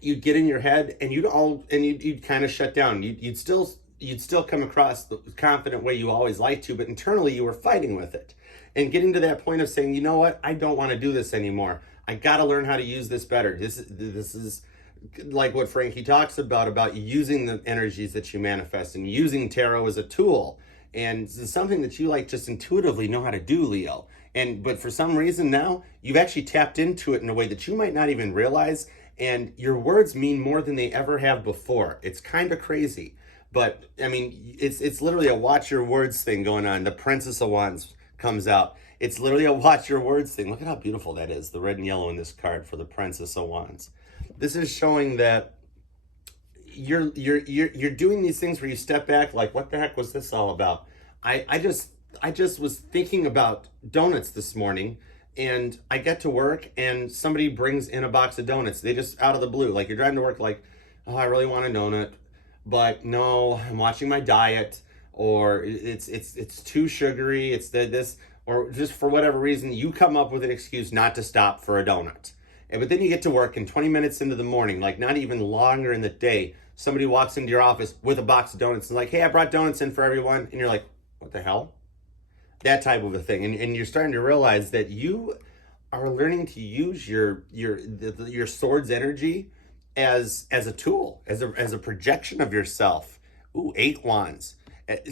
you'd get in your head and you'd kind of shut down. You'd still come across the confident way you always like to, but internally you were fighting with it. And getting to that point of saying, you know what, I don't want to do this anymore. I got to learn how to use this better. This is like what Frankie talks about using the energies that you manifest and using tarot as a tool. And it's something that you like just intuitively know how to do, Leo. But for some reason now, you've actually tapped into it in a way that you might not even realize. And your words mean more than they ever have before. It's kind of crazy. But I mean, it's literally a watch your words thing going on. The Princess of Wands comes out. It's literally a watch your words thing. Look at how beautiful that is. The red and yellow in this card for the Princess of Wands. This is showing that you're doing these things where you step back like, what the heck was this all about? I just was thinking about donuts this morning, and I get to work and somebody brings in a box of donuts. They just out of the blue, like you're driving to work like, oh, I really want a donut, but no, I'm watching my diet, or it's too sugary, it's this, or just for whatever reason, you come up with an excuse not to stop for a donut. But then you get to work, and 20 minutes into the morning, like not even longer in the day, somebody walks into your office with a box of donuts and like, hey, I brought donuts in for everyone. And you're like, what the hell? That type of a thing. And you're starting to realize that you are learning to use your sword's energy as a tool, as a projection of yourself. Ooh, 8 wands.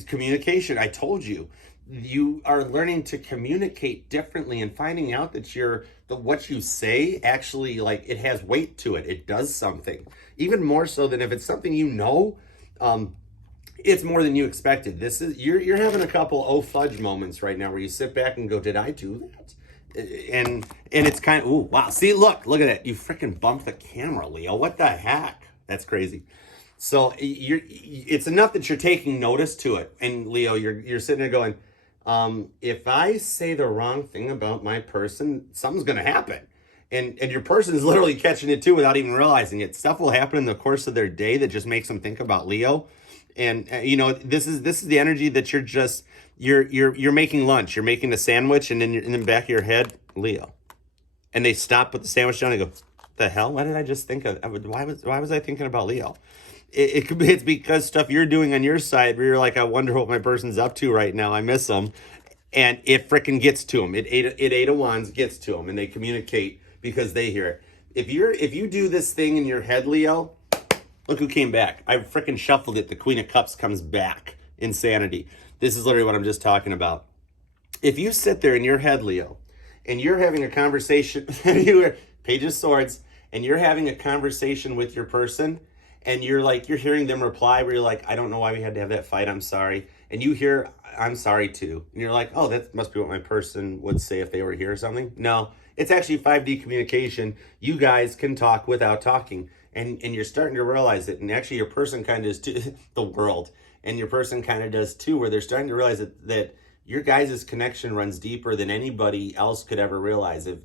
Communication, I told you. You are learning to communicate differently and finding out that what you say actually, like, it has weight to it. It does something. Even more so than if it's something you know, it's more than you expected. This is you're having a couple oh fudge moments right now where you sit back and go, did I do that? And it's kind of, ooh, wow. See, look at it. You freaking bumped the camera, Leo. What the heck? That's crazy. So it's enough that you're taking notice to it. And Leo, you're sitting there going, if I say the wrong thing about my person, something's going to happen. And your person is literally catching it too without even realizing it. Stuff will happen in the course of their day that just makes them think about Leo. And you know, this is the energy that you're making lunch, you're making a sandwich, and then in the back of your head, Leo. And they stop, put the sandwich down, and go, the hell? Why did I just think of? Why was I thinking about Leo? It could be, it's because stuff you're doing on your side where you're like, I wonder what my person's up to right now. I miss them. And it frickin' gets to them. It eight of wands gets to them, and they communicate because they hear it. If you do this thing in your head, Leo, look who came back. I frickin' shuffled it. The Queen of Cups comes back. Insanity. This is literally what I'm just talking about. If you sit there in your head, Leo, and you're having a conversation, Page of Swords, and you're having a conversation with your person, and you're hearing them reply where you're like, I don't know why we had to have that fight, I'm sorry. And you hear, I'm sorry too. And you're like, oh, that must be what my person would say if they were here or something. No, it's actually 5D communication. You guys can talk without talking. And you're starting to realize it. And actually your person kind of does the world. And your person kind of does too, where they're starting to realize that your guys' connection runs deeper than anybody else could ever realize. If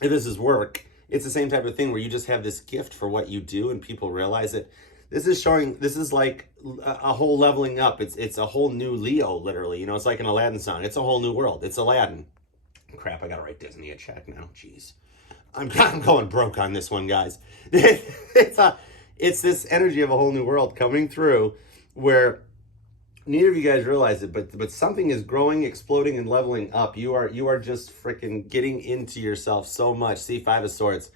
this is work, it's the same type of thing where you just have this gift for what you do and people realize it. This is like a whole leveling up. It's a whole new Leo, literally. It's like an Aladdin song. It's a whole new world. It's Aladdin. Crap, I gotta write Disney a check now. Jeez. I'm going broke on this one, guys. It's this energy of a whole new world coming through where neither of you guys realize it, but something is growing, exploding, and leveling up. You are just freaking getting into yourself so much. See, Five of Swords.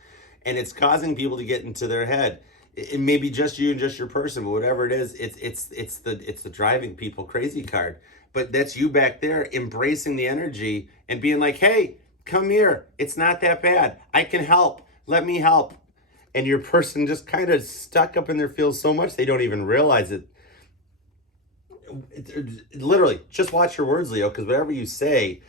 And it's causing people to get into their head. It may be just you and just your person, but whatever it is, it's the driving people crazy card. But that's you back there embracing the energy and being like, hey, come here. It's not that bad. I can help. Let me help. And your person just kind of stuck up in their feels so much they don't even realize it. Literally, just watch your words, Leo, because whatever you say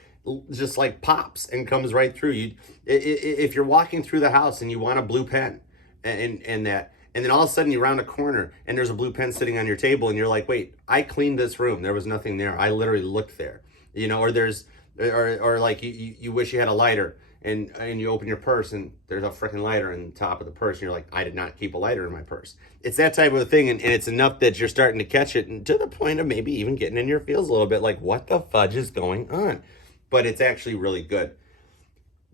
just like pops and comes right through. If you're walking through the house and you want a blue pen and then all of a sudden you round a corner and there's a blue pen sitting on your table and you're like, wait, I cleaned this room. There was nothing there. I literally looked there, or like you wish you had a lighter and you open your purse and there's a freaking lighter in the top of the purse. And you're like, I did not keep a lighter in my purse. It's that type of a thing. And it's enough that you're starting to catch it, and to the point of maybe even getting in your feels a little bit like, what the fudge is going on? But it's actually really good.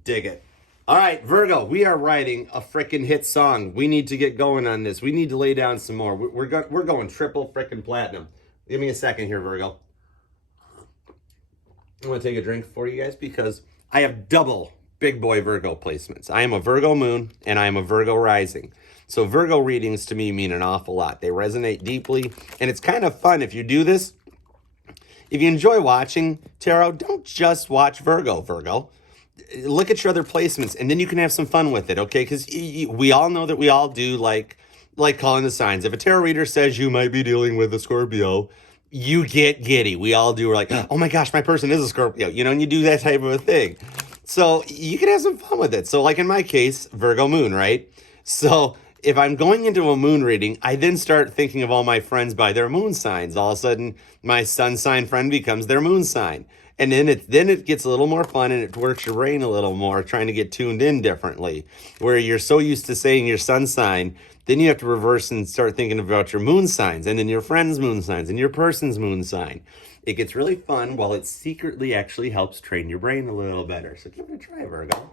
Dig it. All right, Virgo, we are writing a freaking hit song. We need to get going on this. We need to lay down some more. We're going triple freaking platinum. Give me a second here, Virgo. I want to take a drink for you guys because I have double big boy Virgo placements. I am a Virgo moon and I am a Virgo rising. So Virgo readings to me mean an awful lot. They resonate deeply, and it's kind of fun if you do this. If you enjoy watching tarot, don't just watch Virgo. Look at your other placements, and then you can have some fun with it, okay? Because we all know that we all do like calling the signs. If a tarot reader says you might be dealing with a Scorpio, you get giddy. We all do. We're like, oh my gosh, my person is a Scorpio, and you do that type of a thing. So you can have some fun with it. So like in my case, Virgo moon, right? So if I'm going into a moon reading, I then start thinking of all my friends by their moon signs. All of a sudden, my sun sign friend becomes their moon sign. And then it gets a little more fun, and it works your brain a little more, trying to get tuned in differently. Where you're so used to saying your sun sign, then you have to reverse and start thinking about your moon signs, and then your friend's moon signs, and your person's moon sign. It gets really fun while it secretly actually helps train your brain a little better. So give it a try, Virgo.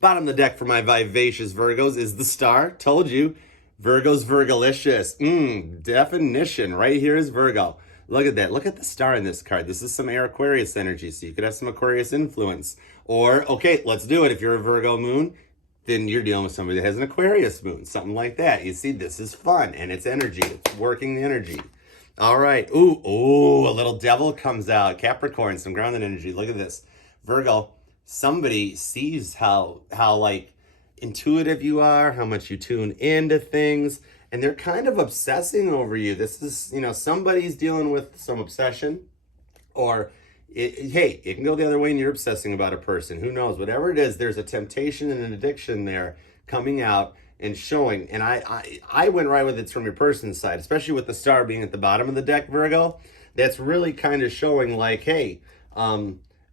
Bottom of the deck for my vivacious Virgos is the star. Told you, Virgo's Virgolicious. Definition. Right here is Virgo. Look at that. Look at the star in this card. This is some air Aquarius energy, so you could have some Aquarius influence. Or, okay, let's do it. If you're a Virgo moon, then you're dealing with somebody that has an Aquarius moon, something like that. You see, this is fun, and it's energy. It's working the energy. All right. Ooh, a little devil comes out. Capricorn, some grounded energy. Look at this. Virgo, somebody sees how like intuitive you are, how much you tune into things, and they're kind of obsessing over you. This is, somebody's dealing with some obsession, or it can go the other way and you're obsessing about a person. Who knows? Whatever it is, there's a temptation and an addiction there coming out and showing. And I went right with it's from your person's side, especially with the star being at the bottom of the deck, Virgo. That's really kind of showing like, hey,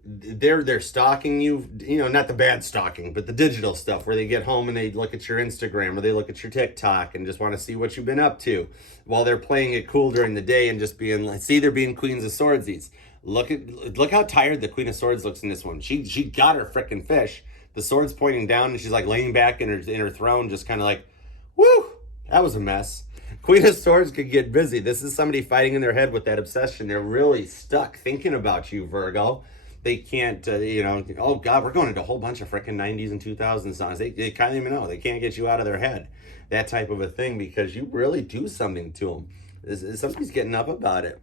they're stalking you, not the bad stalking, but the digital stuff where they get home and they look at your Instagram or they look at your TikTok and just want to see what you've been up to while they're playing it cool during the day and just being like, see, they're being Queens of Swordsies. Look how tired the Queen of Swords looks in this one. She got her frickin' fish. The sword's pointing down and she's like laying back in her throne, just kind of like, woo, that was a mess. Queen of Swords could get busy. This is somebody fighting in their head with that obsession. They're really stuck thinking about you, Virgo. They can't, you know, oh God, we're going into a whole bunch of freaking 90s and 2000s songs. They can't even know. They can't get you out of their head. That type of a thing, because you really do something to them. Somebody's getting up about it.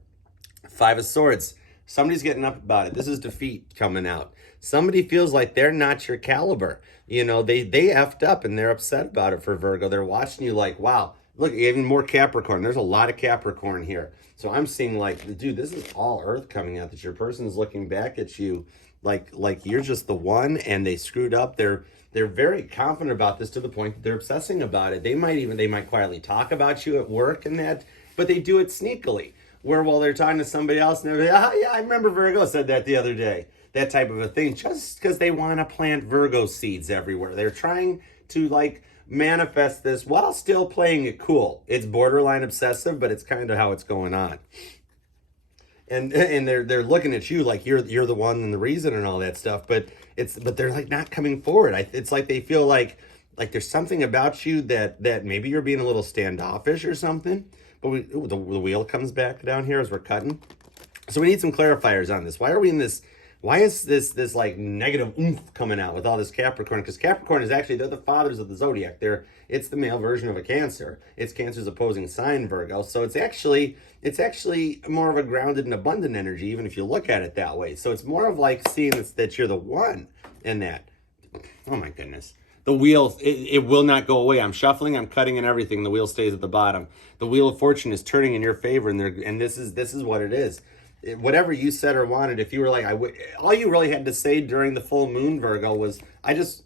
Five of Swords. Somebody's getting up about it. This is defeat coming out. Somebody feels like they're not your caliber. You know, they effed up and they're upset about it for Virgo. They're watching you like, wow, look, even more Capricorn. There's a lot of Capricorn here. So I'm seeing like, dude, this is all Earth coming out, that your person is looking back at you like you're just the one, and they screwed up. They're very confident about this to the point that they're obsessing about it. They might quietly talk about you at work and that, but they do it sneakily. Where while they're talking to somebody else, and they're like, yeah, I remember Virgo said that the other day. That type of a thing, just because they want to plant Virgo seeds everywhere. They're trying to like manifest this while still playing it cool. It's borderline obsessive, but it's kind of how it's going on. And they're looking at you like you're the one and the reason and all that stuff, but they're like not coming forward. It's like they feel like there's something about you that maybe you're being a little standoffish or something. But the wheel comes back down here as we're cutting. So we need some clarifiers on this. Why are we in this? Why is this like negative oomph coming out with all this Capricorn? Because Capricorn is actually, they're the fathers of the zodiac. It's the male version of a Cancer. It's Cancer's opposing sign, Virgo. So it's actually more of a grounded and abundant energy, even if you look at it that way. So it's more of like seeing that you're the one in that. Oh my goodness. The wheel, it will not go away. I'm shuffling, I'm cutting, and everything. The wheel stays at the bottom. The wheel of fortune is turning in your favor, and this is what it is. Whatever you said or wanted, if you were like, all you really had to say during the full moon, Virgo, was, I just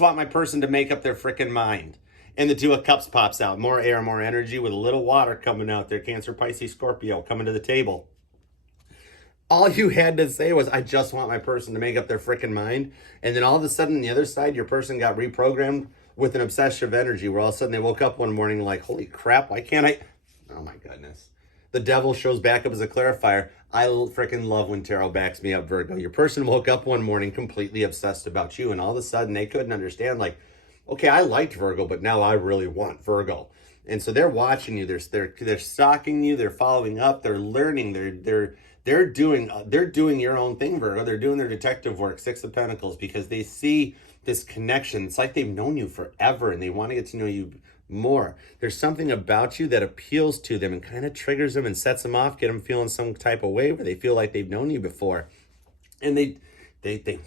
want my person to make up their freaking mind. And the Two of Cups pops out. More air, more energy with a little water coming out there. Cancer, Pisces, Scorpio coming to the table. All you had to say was, I just want my person to make up their freaking mind. And then all of a sudden, on the other side, your person got reprogrammed with an obsessive energy where all of a sudden they woke up one morning like, holy crap, why can't I? Oh my goodness. The devil shows back up as a clarifier. I freaking love when tarot backs me up, Virgo. Your person woke up one morning completely obsessed about you, and all of a sudden they couldn't understand, like, okay, I liked Virgo, but now I really want Virgo. And so they're watching you. They're stalking you. They're following up. They're learning. They're doing your own thing, Virgo. They're doing their detective work, Six of Pentacles, because they see this connection. It's like they've known you forever and they want to get to know you more. There's something about you that appeals to them and kind of triggers them and sets them off, get them feeling some type of way where they feel like they've known you before. And they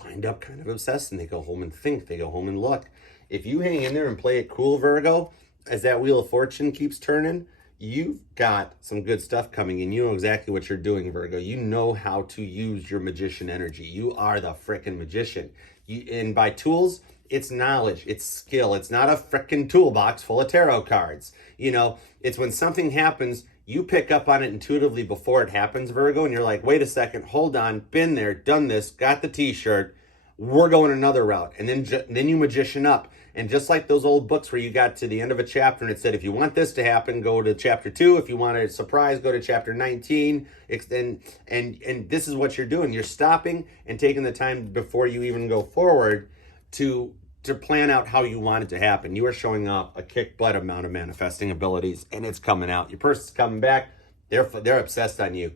wind up kind of obsessed, and they go home and think, they go home and look. If you hang in there and play it cool, Virgo, as that wheel of fortune keeps turning, you've got some good stuff coming, and you know exactly what you're doing, Virgo. You know how to use your magician energy. You are the frickin' magician. And by tools, it's knowledge, it's skill. It's not a frickin' toolbox full of tarot cards. You know, it's when something happens, you pick up on it intuitively before it happens, Virgo, and you're like, wait a second, hold on, been there, done this, got the t-shirt, we're going another route. And then you magician up. And just like those old books where you got to the end of a chapter and it said, if you want this to happen, go to chapter 2. If you want a surprise, go to chapter 19. And this is what you're doing. You're stopping and taking the time before you even go forward to plan out how you want it to happen. You are showing off a kick butt amount of manifesting abilities, and it's coming out. Your person's coming back. They're obsessed on you.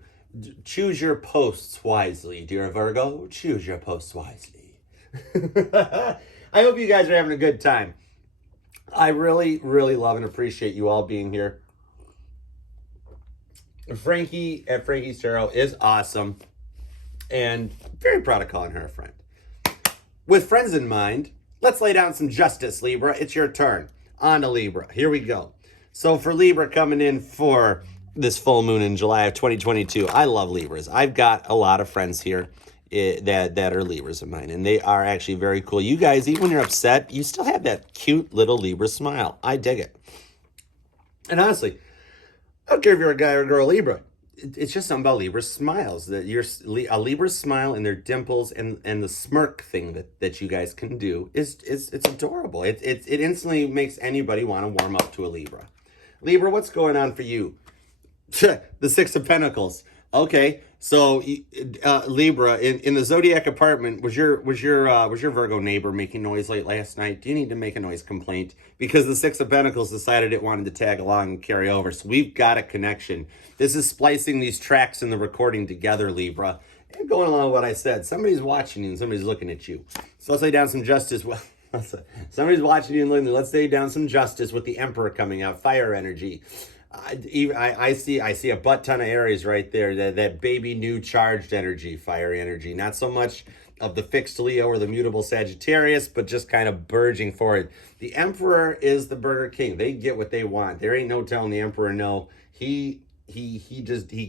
Choose your posts wisely, dear Virgo. Choose your posts wisely. I hope you guys are having a good time. I really, really love and appreciate you all being here. Frankie at Frankie's Tarot is awesome. And very proud of calling her a friend. With friends in mind, let's lay down some justice, Libra. It's your turn. On to Libra. Here we go. So for Libra coming in for this full moon in July of 2022, I love Libras. I've got a lot of friends here that are Libras of mine, and they are actually very cool. You guys, even when you're upset, you still have that cute little Libra smile. I dig it. And honestly, I don't care if you're a guy or a girl Libra. It's just something about Libra smiles. That a Libra smile and their dimples and the smirk thing that you guys can do it's adorable. It instantly makes anybody want to warm up to a Libra. Libra, what's going on for you? The Six of Pentacles. Okay, So, Libra, in the zodiac apartment, was your Virgo neighbor making noise late last night? Do you need to make a noise complaint? Because the Six of Pentacles decided it wanted to tag along and carry over. So we've got a connection. This is splicing these tracks in the recording together, Libra. And going along with what I said, somebody's watching you and somebody's looking at you. So let's lay down some justice. Well, somebody's watching you and looking. Let's lay down some justice with the Emperor coming out, fire energy. I see a butt ton of Aries right there. That baby new charged energy, fire energy. Not so much of the fixed Leo or the mutable Sagittarius, but just kind of burgeoning forward. The Emperor is the Burger King. They get what they want. There ain't no telling the Emperor no. He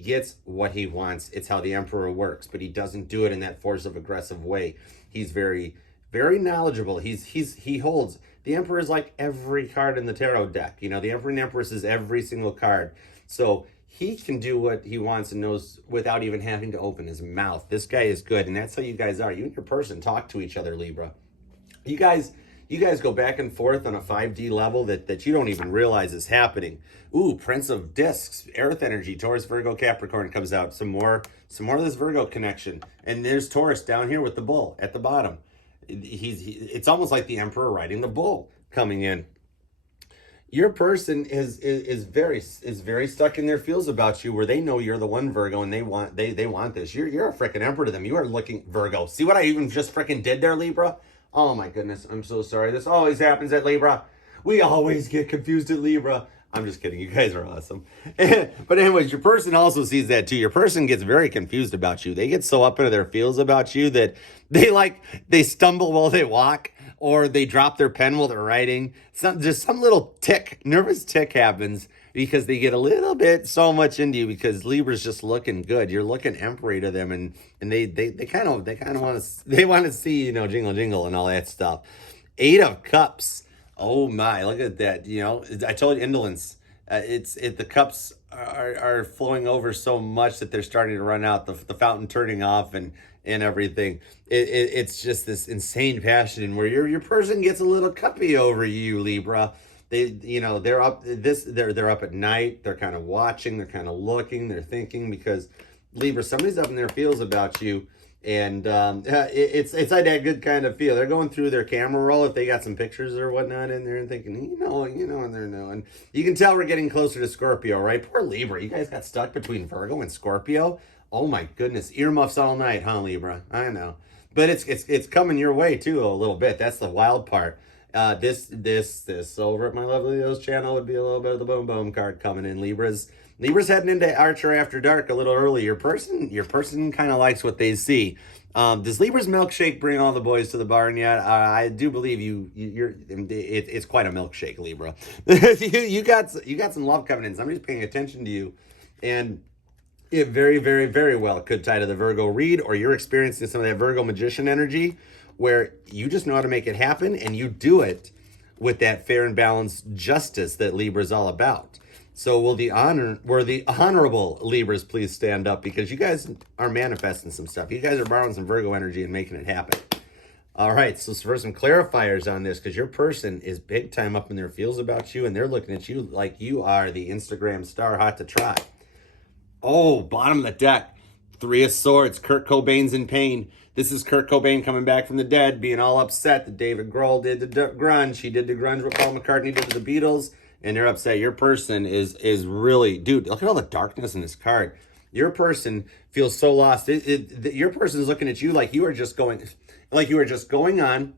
gets what he wants. It's how the Emperor works, but he doesn't do it in that force of aggressive way. He's very, very knowledgeable. He holds. The Emperor is like every card in the tarot deck. You know, the Emperor and Empress is every single card. So he can do what he wants and knows without even having to open his mouth. This guy is good, and that's how you guys are. You and your person talk to each other, Libra. You guys go back and forth on a 5D level that you don't even realize is happening. Ooh, Prince of Discs, Earth energy, Taurus, Virgo, Capricorn comes out. Some more of this Virgo connection. And there's Taurus down here with the bull at the bottom. It's almost like the Emperor riding the bull coming in. Your person is very stuck in their feels about you, where they know you're the one, Virgo, and they want this. You're a freaking Emperor to them. You are looking, Virgo. See what I even just freaking did there, Libra? Oh my goodness, I'm so sorry. This always happens at Libra. We always get confused at Libra. I'm just kidding. You guys are awesome. But anyways, your person also sees that too. Your person gets very confused about you. They get so up into their feels about you that they stumble while they walk, or they drop their pen while they're writing. Just some little nervous tick happens because they get a little bit so much into you, because Libra's just looking good. You're looking emperor to them, and they kind of want to see, you know, jingle jingle and all that stuff. 8 of Cups. Oh my, look at that. You know, I told you, indolence. The cups are flowing over so much that they're starting to run out, the fountain turning off and everything. It's just this insane passion where your person gets a little cuppy over you, Libra. They're up at night. They're kind of watching, they're kind of looking, they're thinking, because Libra, somebody's up in their feels about you. And it's like that good kind of feel. They're going through their camera roll if they got some pictures or whatnot in there, and thinking, and they're knowing. You can tell we're getting closer to Scorpio, right? Poor Libra. You guys got stuck between Virgo and Scorpio. Oh my goodness, earmuffs all night, huh, Libra? I know, but it's coming your way too a little bit. That's the wild part. This over at my lovely Leo's channel would be a little bit of the boom boom card coming in. Libra's heading into Archer After Dark a little early. Your person kind of likes what they see. Does Libra's milkshake bring all the boys to the barn yet? I do believe it's quite a milkshake, Libra. you got some love coming in. Somebody's paying attention to you, and it very, very, very well could tie to the Virgo read, or you're experiencing some of that Virgo magician energy, where you just know how to make it happen, and you do it with that fair and balanced justice that Libra is all about. So will the honorable Libras please stand up, because you guys are manifesting some stuff. You guys are borrowing some Virgo energy and making it happen. All right, so for some clarifiers on this, because your person is big time up in their feels about you, and they're looking at you like you are the Instagram star hot to try. Oh, bottom of the deck, 3 of Swords. Kurt Cobain's in pain. This is Kurt Cobain coming back from the dead, being all upset that David Grohl did the grunge. He did the grunge what Paul McCartney did to the Beatles, and they're upset. Your person is really, dude, look at all the darkness in this card. Your person feels so lost. Your person is looking at you like you are just going on.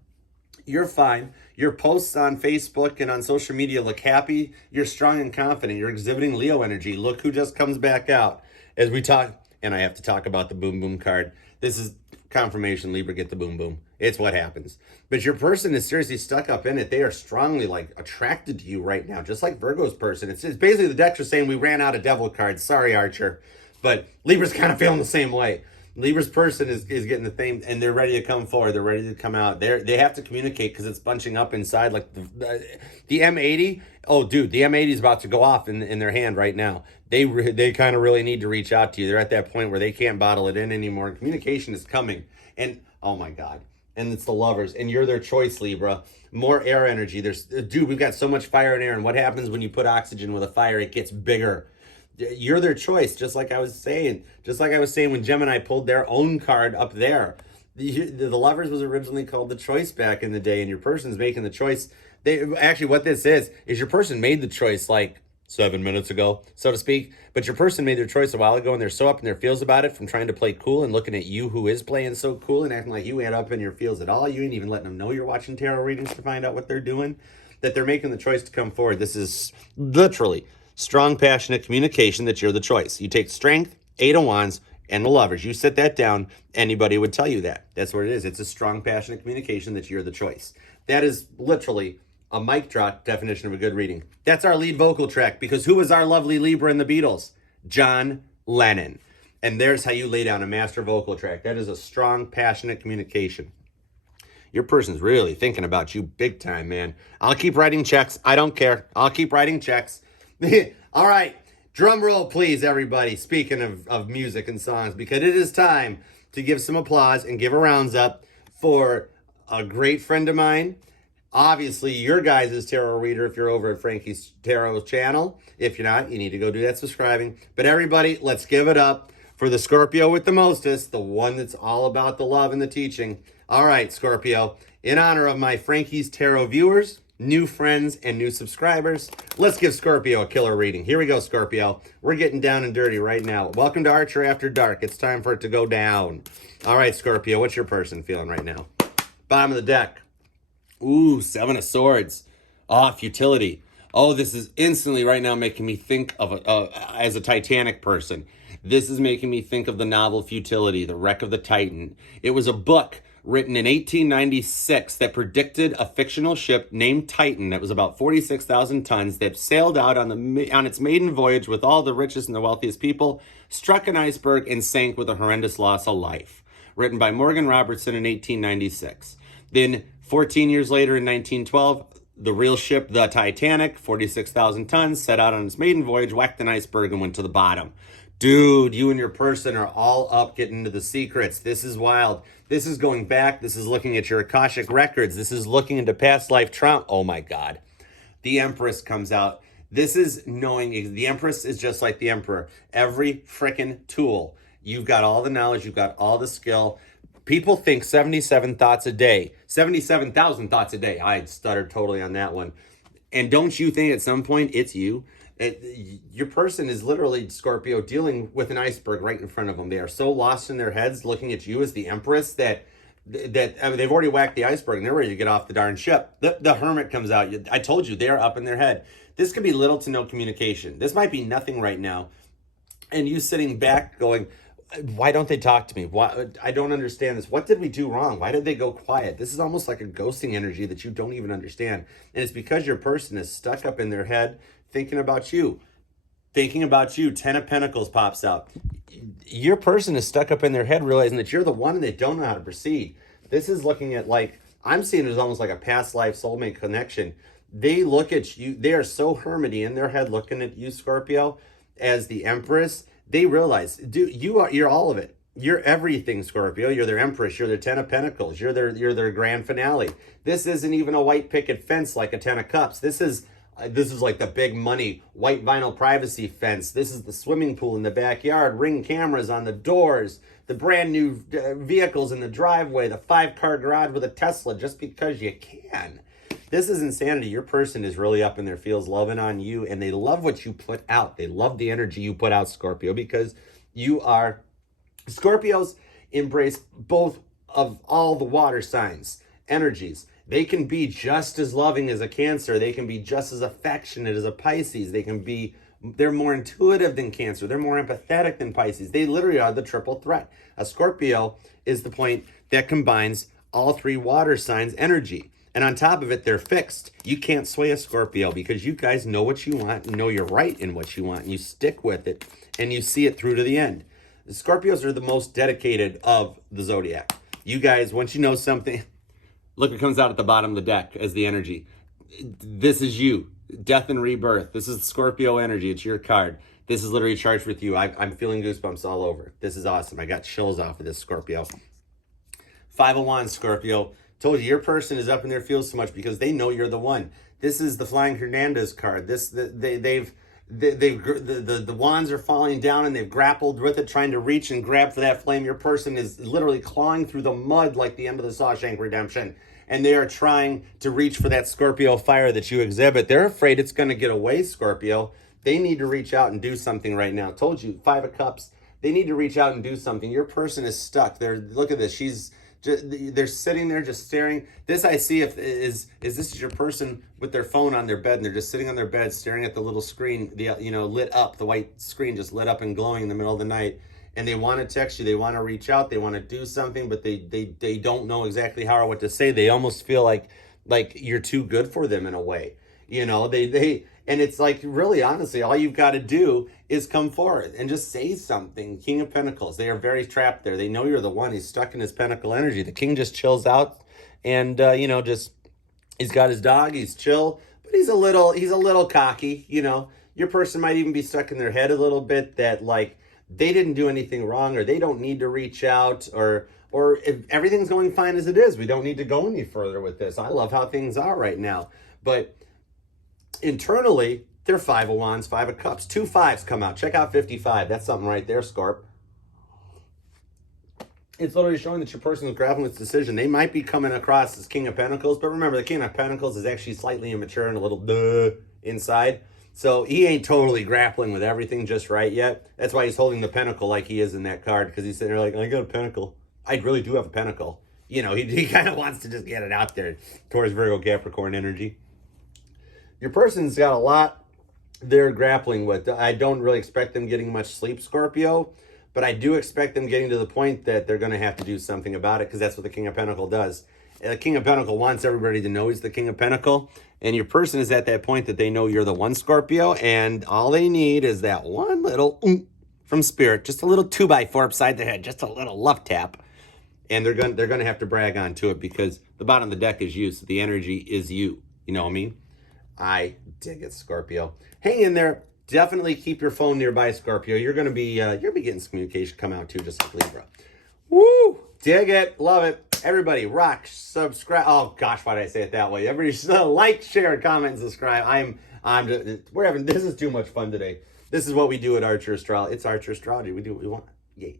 You're fine. Your posts on Facebook and on social media look happy. You're strong and confident. You're exhibiting Leo energy. Look who just comes back out as we talk. And I have to talk about the boom boom card. This is confirmation. Libra, get the boom boom. It's what happens. But your person is seriously stuck up in it. They are strongly attracted to you right now, just like Virgo's person. It's basically the decks are saying we ran out of devil cards. Sorry, Archer. But Libra's kind of feeling the same way. Libra's person is getting the thing, and they're ready to come forward. They're ready to come out. They have to communicate because it's bunching up inside. Like the M80. Oh, dude, the M80 is about to go off in their hand right now. They kind of really need to reach out to you. They're at that point where they can't bottle it in anymore. Communication is coming, and oh my God, and it's the Lovers, and you're their choice, Libra. More air energy. Dude, we've got so much fire and air, and what happens when you put oxygen with a fire? It gets bigger. You're their choice, just like I was saying. Just like I was saying when Gemini pulled their own card up there. The Lovers was originally called the choice back in the day, and your person's making the choice. Actually, what this is your person made the choice like 7 minutes ago, so to speak. But your person made their choice a while ago, and they're so up in their feels about it from trying to play cool and looking at you who is playing so cool and acting like you ain't up in your feels at all. You ain't even letting them know you're watching tarot readings to find out what they're doing. That they're making the choice to come forward. This is literally strong, passionate communication that you're the choice. You take Strength, Eight of Wands, and the Lovers. You sit that down, anybody would tell you that. That's what it is. It's a strong, passionate communication that you're the choice. That is literally a mic drop definition of a good reading. That's our lead vocal track, because who was our lovely Libra in the Beatles? John Lennon. And there's how you lay down a master vocal track. That is a strong, passionate communication. Your person's really thinking about you big time, man. I'll keep writing checks. I don't care. I'll keep writing checks. All right. Drum roll, please, everybody. Speaking of music and songs, because it is time to give some applause and give a rounds up for a great friend of mine. Obviously, your guys' tarot reader if you're over at Frankie's Tarot channel. If you're not, you need to go do that subscribing. But everybody, let's give it up for the Scorpio with the mostest, the one that's all about the love and the teaching. All right, Scorpio, in honor of my Frankie's Tarot viewers, new friends, and new subscribers, let's give Scorpio a killer reading. Here we go, Scorpio. We're getting down and dirty right now. Welcome to Archer After Dark. It's time for it to go down. All right, Scorpio, what's your person feeling right now? Bottom of the deck. Ooh, Seven of Swords. Oh, futility. Oh, this is instantly right now making me think of as a Titanic person. This is making me think of the novel Futility, The Wreck of the Titan. It was a book written in 1896 that predicted a fictional ship named Titan that was about 46,000 tons that sailed out on its maiden voyage with all the richest and the wealthiest people, struck an iceberg, and sank with a horrendous loss of life. Written by Morgan Robertson in 1896. Then 14 years later in 1912, the real ship, the Titanic, 46,000 tons, set out on its maiden voyage, whacked an iceberg, and went to the bottom. Dude, you and your person are all up getting into the secrets. This is wild. This is going back. This is looking at your Akashic records. This is looking into past life trauma. Oh my God. The Empress comes out. This is knowing the Empress is just like the Emperor. Every frickin' tool. You've got all the knowledge. You've got all the skill. People think 77 thoughts a day. 77,000 thoughts a day. I stuttered totally on that one. And don't you think at some point it's you? Your person is literally, Scorpio, dealing with an iceberg right in front of them. They are so lost in their heads looking at you as the Empress that I mean, they've already whacked the iceberg and they're ready to get off the darn ship. The Hermit comes out. I told you, they are up in their head. This could be little to no communication. This might be nothing right now. And you sitting back going, why don't they talk to me? Why, I don't understand this. What did we do wrong? Why did they go quiet? This is almost like a ghosting energy that you don't even understand. And it's because your person is stuck up in their head thinking about you. Thinking about you. 10 of Pentacles pops out. Your person is stuck up in their head realizing that you're the one and they don't know how to proceed. This is looking at, like, I'm seeing it as almost like a past life soulmate connection. They look at you. They are so hermity in their head looking at you, Scorpio, as the Empress. They realize, dude, you're all of it. You're everything, Scorpio. You're their Empress. You're their 10 of Pentacles. You're their grand finale. This isn't even a white picket fence like a 10 of Cups. This is like the big money white vinyl privacy fence. This is the swimming pool in the backyard, Ring cameras on the doors, the brand new vehicles in the driveway, the 5-car garage with a Tesla just because you can. This is insanity. Your person is really up in their feels, loving on you, and they love what you put out. They love the energy you put out, Scorpio, because you are... Scorpios embrace both of all the water signs, energies. They can be just as loving as a Cancer. They can be just as affectionate as a Pisces. They're more intuitive than Cancer. They're more empathetic than Pisces. They literally are the triple threat. A Scorpio is the point that combines all three water signs' energy. And on top of it, they're fixed. You can't sway a Scorpio because you guys know what you want, and know you're right in what you want, and you stick with it, and you see it through to the end. The Scorpios are the most dedicated of the zodiac. You guys, once you know something, look, it comes out at the bottom of the deck as the energy. This is you. Death and rebirth. This is Scorpio energy. It's your card. This is literally charged with you. I'm feeling goosebumps all over. This is awesome. I got chills off of this, Scorpio. 5 of Wands, Scorpio. Told you, your person is up in their feels so much because they know you're the one. This is the Flying Hernandez card. They've The wands are falling down and they've grappled with it, trying to reach and grab for that flame. Your person is literally clawing through the mud like the end of the Shawshank Redemption. And they are trying to reach for that Scorpio fire that you exhibit. They're afraid it's going to get away, Scorpio. They need to reach out and do something right now. I told you, 5 of Cups. They need to reach out and do something. Your person is stuck. Look at this. They're sitting there just staring. This I see is this your person with their phone on their bed, and they're just sitting on their bed staring at the little screen, lit up, the white screen just lit up and glowing in the middle of the night. And they want to text you, they want to reach out, they want to do something, but they don't know exactly how or what to say. They almost feel like you're too good for them in a way. And it's like, really, honestly, all you've got to do is come forward and just say something. King of Pentacles, they are very trapped there. They know you're the one. He's stuck in his pentacle energy. The king just chills out and, he's got his dog. He's chill, but he's a little cocky. Your person might even be stuck in their head a little bit that, like, they didn't do anything wrong, or they don't need to reach out, or if everything's going fine as it is, we don't need to go any further with this. I love how things are right now. But internally, they're 5 of Wands, 5 of Cups. 2 5s come out. Check out 55. That's something right there, Scorp. It's literally showing that your person is grappling with decision. They might be coming across as King of Pentacles, but remember, the King of Pentacles is actually slightly immature and a little inside. So he ain't totally grappling with everything just right yet. That's why he's holding the pentacle like he is in that card, because he's sitting there like, I got a pentacle. I really do have a pentacle. He kind of wants to just get it out there. Taurus, Virgo, Capricorn energy. Your person's got a lot they're grappling with. I don't really expect them getting much sleep, Scorpio, but I do expect them getting to the point that they're going to have to do something about it, because that's what the King of Pentacles does. The King of Pentacles wants everybody to know he's the King of Pentacles, and your person is at that point that they know you're the one, Scorpio, and all they need is that one little from Spirit, just a little 2x4 upside the head, just a little love tap, and they're going to have to brag on to it, because the bottom of the deck is you, so the energy is you. You know what I mean? I dig it, Scorpio. Hang in there. Definitely keep your phone nearby, Scorpio. You're going to be getting some communication come out too, just like Libra. Woo! Dig it. Love it. Everybody, rock, subscribe. Oh gosh, why did I say it that way? Everybody, like, share, comment, and subscribe. This is too much fun today. This is what we do at Archer Astrology. It's Archer Astrology. We do what we want. Yeah.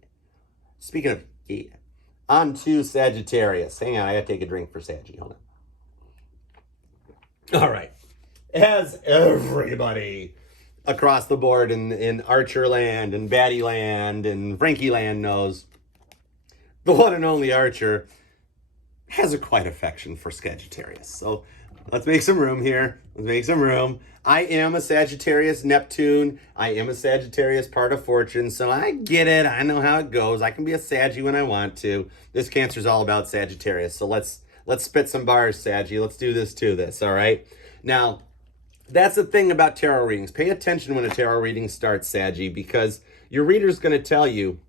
Speaking of on to Sagittarius. Hang on, I gotta take a drink for Saggy. Hold on. All right. As everybody across the board in Archer land and Batty land and Frankie land knows, the one and only Archer has a quite affection for Sagittarius. So let's make some room here. Let's make some room. I am a Sagittarius Neptune. I am a Sagittarius part of fortune. So I get it. I know how it goes. I can be a Saggy when I want to. This Cancer's all about Sagittarius. So let's spit some bars, Saggy. Let's do this to this, all right? Now, that's the thing about tarot readings. Pay attention when a tarot reading starts, Saggy, because your reader's going to tell you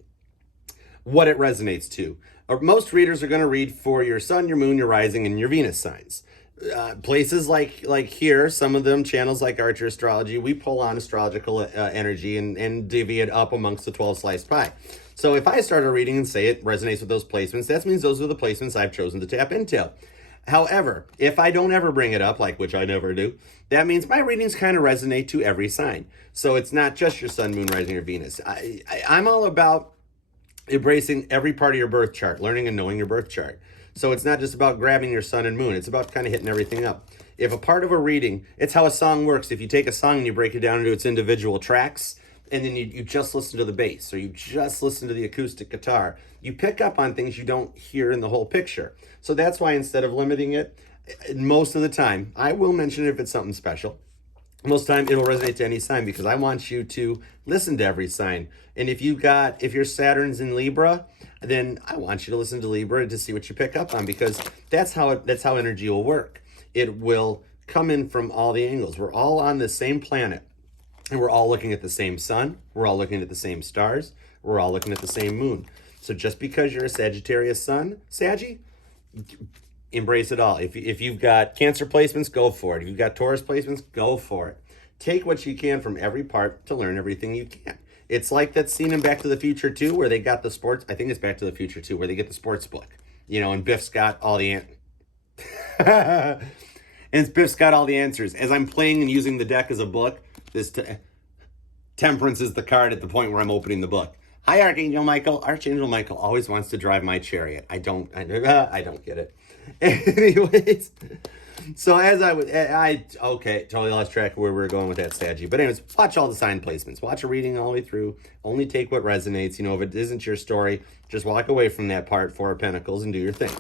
what it resonates to. Most readers are going to read for your sun, your moon, your rising, and your Venus signs. Places like here, some of them, channels like Archer Astrology, we pull on astrological energy and divvy it up amongst the 12 sliced pie. So if I start a reading and say it resonates with those placements, that means those are the placements I've chosen to tap into. However, if I don't ever bring it up, like which I never do, that means my readings kind of resonate to every sign. So it's not just your sun, moon, rising, or Venus. I'm all about embracing every part of your birth chart, learning and knowing your birth chart. So it's not just about grabbing your sun and moon. It's about kind of hitting everything up. If a part of a reading, it's how a song works. If you take a song and you break it down into its individual tracks, and then you just listen to the bass, or you just listen to the acoustic guitar, you pick up on things you don't hear in the whole picture. So that's why instead of limiting it, most of the time, I will mention it if it's something special. Most of the time, it'll resonate to any sign, because I want you to listen to every sign. And if your Saturn's in Libra, then I want you to listen to Libra to see what you pick up on, because that's how energy will work. It will come in from all the angles. We're all on the same planet, and we're all looking at the same sun. We're all looking at the same stars. We're all looking at the same moon. So just because you're a Sagittarius sun, Saggy, embrace it all. If you've got Cancer placements, go for it. If you've got Taurus placements, go for it. Take what you can from every part to learn everything you can. It's like that scene in Back to the Future 2 where they got the sports. I think it's Back to the Future 2 where they get the sports book. And Biff's got all the Biff's got all the answers. As I'm playing and using the deck as a book, Temperance is the card at the point where I'm opening the book. Hi, Archangel Michael. Archangel Michael always wants to drive my chariot. I don't get it. Anyways, so as okay, totally lost track of where we were going with that, Saggy. But anyways, watch all the sign placements. Watch a reading all the way through. Only take what resonates. If it isn't your story, just walk away from that part, Four of Pentacles, and do your thing.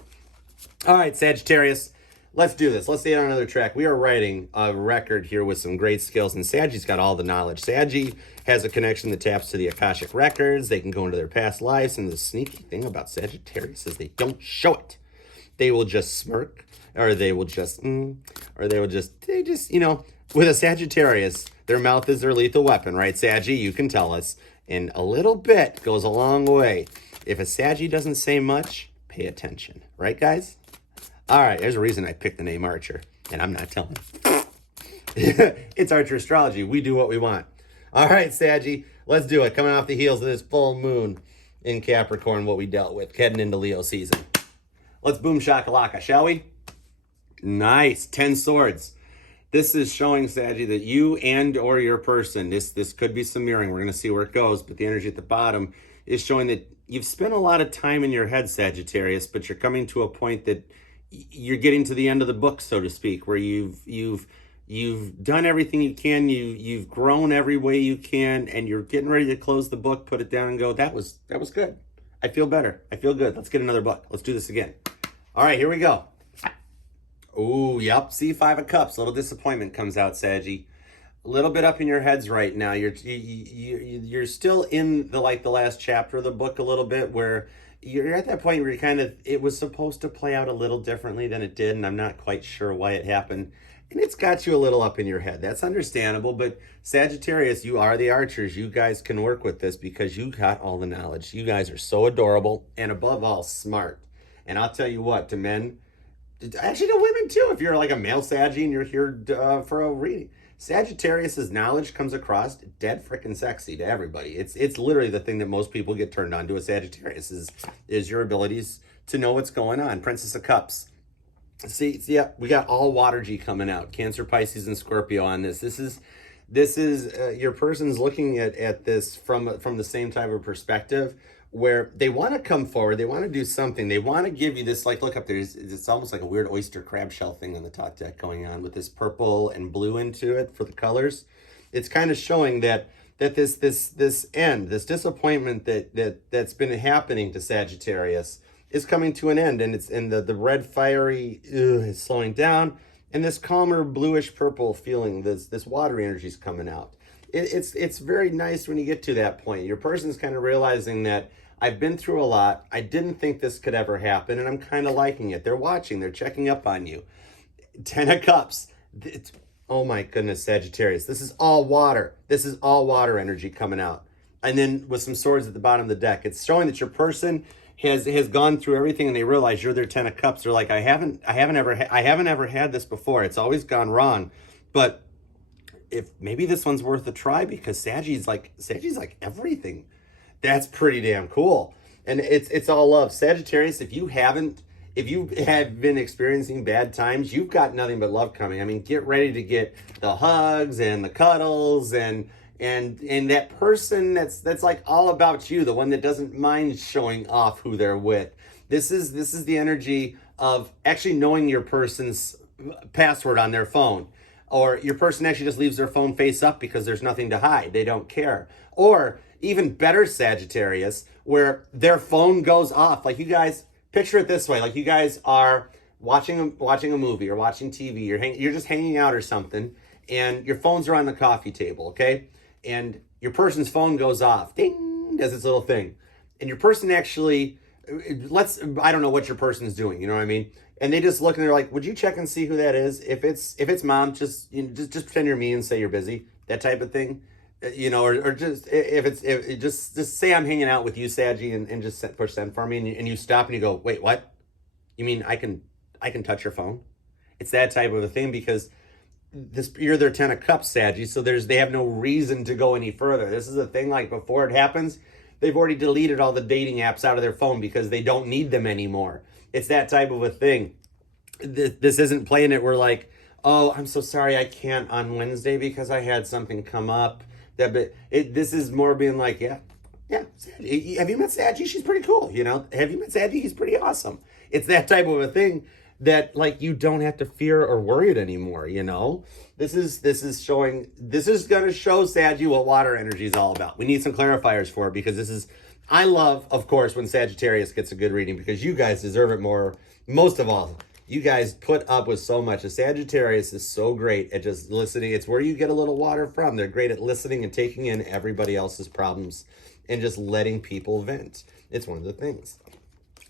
All right, Sagittarius. Let's do this. Let's stay on another track. We are writing a record here with some great skills, and Saggy's got all the knowledge. Saggy has a connection that taps to the Akashic records. They can go into their past lives, and the sneaky thing about Sagittarius is they don't show it. They will just smirk, or they will just, with a Sagittarius, their mouth is their lethal weapon, right, Saggy? You can tell us. And a little bit goes a long way. If a Saggy doesn't say much, pay attention. Right, guys? All right, there's a reason I picked the name Archer, and I'm not telling. It's Archer Astrology. We do what we want. All right, Saggy, let's do it. Coming off the heels of this full moon in Capricorn, what we dealt with, heading into Leo season. Let's boom shakalaka, shall we? Nice, 10 swords. This is showing, Saggy, that you and or your person, this could be some mirroring. We're going to see where it goes, but the energy at the bottom is showing that you've spent a lot of time in your head, Sagittarius, but you're coming to a point that you're getting to the end of the book, so to speak, where you've done everything you can, you've grown every way you can, and you're getting ready to close the book, put it down, and go, that was good. I feel better. I feel good. Let's get another book. Let's do this again. All right, here we go. Oh, yep. See, Five of Cups. A little disappointment comes out, Saggy. A little bit up in your heads right now. You're still in the last chapter of the book a little bit, where you're at that point where it was supposed to play out a little differently than it did, and I'm not quite sure why it happened. And it's got you a little up in your head. That's understandable, but Sagittarius, you are the Archers. You guys can work with this because you got all the knowledge. You guys are so adorable and above all smart. And I'll tell you what, to men, actually to women too, if you're like a male Saggy and you're here for a reading, Sagittarius's knowledge comes across dead freaking sexy to everybody. It's literally the thing that most people get turned on to a Sagittarius is your abilities to know what's going on. Princess of Cups. See, yeah, we got all water G coming out. Cancer, Pisces, and Scorpio on this. This is your person's looking at this from the same type of perspective, where they want to come forward, they want to do something, they want to give you this, look up there, it's almost like a weird oyster crab shell thing on the top deck going on with this purple and blue into it for the colors. It's kind of showing that this disappointment that's been happening to Sagittarius is coming to an end, and the red fiery is slowing down, and this calmer bluish purple feeling, this water energy is coming out. It's very nice when you get to that point. Your person's kind of realizing that I've been through a lot. I didn't think this could ever happen, and I'm kind of liking it. They're watching. They're checking up on you. 10 of Cups. Oh my goodness, Sagittarius. This is all water. This is all water energy coming out. And then with some swords at the bottom of the deck, it's showing that your person has gone through everything, and they realize you're their 10 of Cups. They're like, I haven't ever had this before. It's always gone wrong, but if maybe this one's worth a try, because Saggy's like everything. That's pretty damn cool. And it's all love. Sagittarius, if you have been experiencing bad times, you've got nothing but love coming. I mean, get ready to get the hugs and the cuddles and that person that's like all about you, the one that doesn't mind showing off who they're with. This is the energy of actually knowing your person's password on their phone. Or your person actually just leaves their phone face up because there's nothing to hide. They don't care. Or even better, Sagittarius, where their phone goes off. Like, you guys, picture it this way. Like, you guys are watching a movie or watching TV. You're just hanging out or something, and your phones are on the coffee table, okay? And your person's phone goes off. Ding! Does its little thing. And your person actually, I don't know what your person's doing, you know what I mean? And they just look and they're like, would you check and see who that is? If it's mom, just pretend you're me and say you're busy, that type of thing, or just say I'm hanging out with you, Saggy, and just push send for me, and you stop and you go, wait, what? You mean I can touch your phone? It's that type of a thing, because you're their 10 of Cups, Saggy, so they have no reason to go any further. This is a thing, like, before it happens, they've already deleted all the dating apps out of their phone because they don't need them anymore. It's that type of a thing. This isn't playing it where like, oh, I'm so sorry I can't on Wednesday because I had something come up. This is more being like, yeah, Saggy. Have you met Saggy? She's pretty cool, you know? Have you met Saggy? He's pretty awesome. It's that type of a thing that, like, you don't have to fear or worry it anymore, you know? This is going to show Saggy what water energy is all about. We need some clarifiers for it, because I love, of course, when Sagittarius gets a good reading, because you guys deserve it more. Most of all, you guys put up with so much. A Sagittarius is so great at just listening. It's where you get a little water from. They're great at listening and taking in everybody else's problems and just letting people vent. It's one of the things.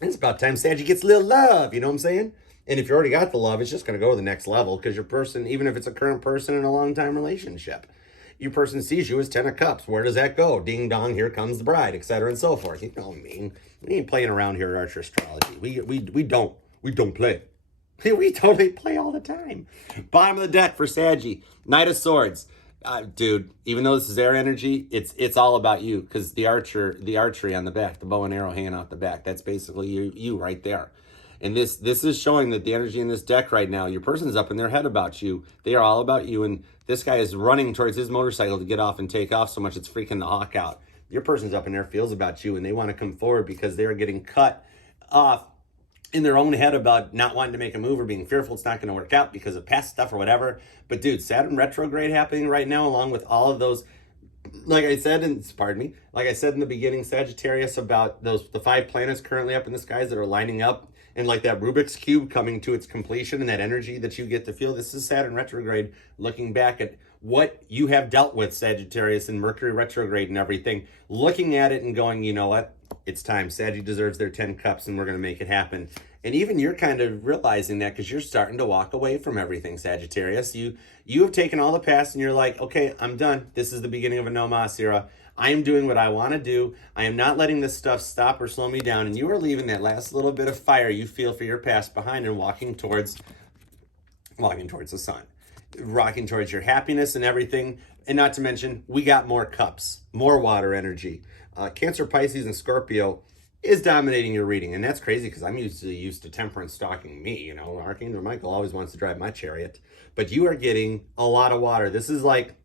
And it's about time Saggy gets a little love, you know what I'm saying? And if you already got the love, it's just going to go to the next level, because your person, even if it's a current person in a long-time relationship, your person sees you as 10 of Cups. Where does that go? Ding dong, here comes the bride, etc. and so forth. You know what I mean? We ain't playing around here at Archer Astrology. We don't play. We totally play all the time. Bottom of the deck for Saggy. Knight of Swords. Dude, even though this is air energy, it's all about you, because the archery on the back, the bow and arrow hanging out the back, that's basically you right there. And this is showing that the energy in this deck right now, your person's up in their head about you. They are all about you, and this guy is running towards his motorcycle to get off and take off so much it's freaking the hawk out. Your person's up in their feels about you, and they want to come forward because they're getting cut off in their own head about not wanting to make a move or being fearful it's not going to work out because of past stuff or whatever. But dude, Saturn retrograde happening right now, along with all of those, like I said in the beginning, Sagittarius, about the 5 planets currently up in the skies that are lining up, and like that Rubik's Cube coming to its completion, and that energy that you get to feel. This is Saturn retrograde, looking back at what you have dealt with, Sagittarius, and Mercury retrograde and everything, looking at it and going, you know what? It's time. Saggy deserves their 10 cups, and we're going to make it happen. And even you're kind of realizing that, because you're starting to walk away from everything, Sagittarius. You have taken all the past, and you're like, okay, I'm done. This is the beginning of a no mas era. I am doing what I want to do. I am not letting this stuff stop or slow me down. And you are leaving that last little bit of fire you feel for your past behind, and walking towards the sun, rocking towards your happiness and everything. And not to mention, we got more cups, more water energy. Cancer, Pisces, and Scorpio is dominating your reading. And that's crazy, because I'm used to Temperance stalking me. You know, Archangel Michael always wants to drive my chariot. But you are getting a lot of water. This is like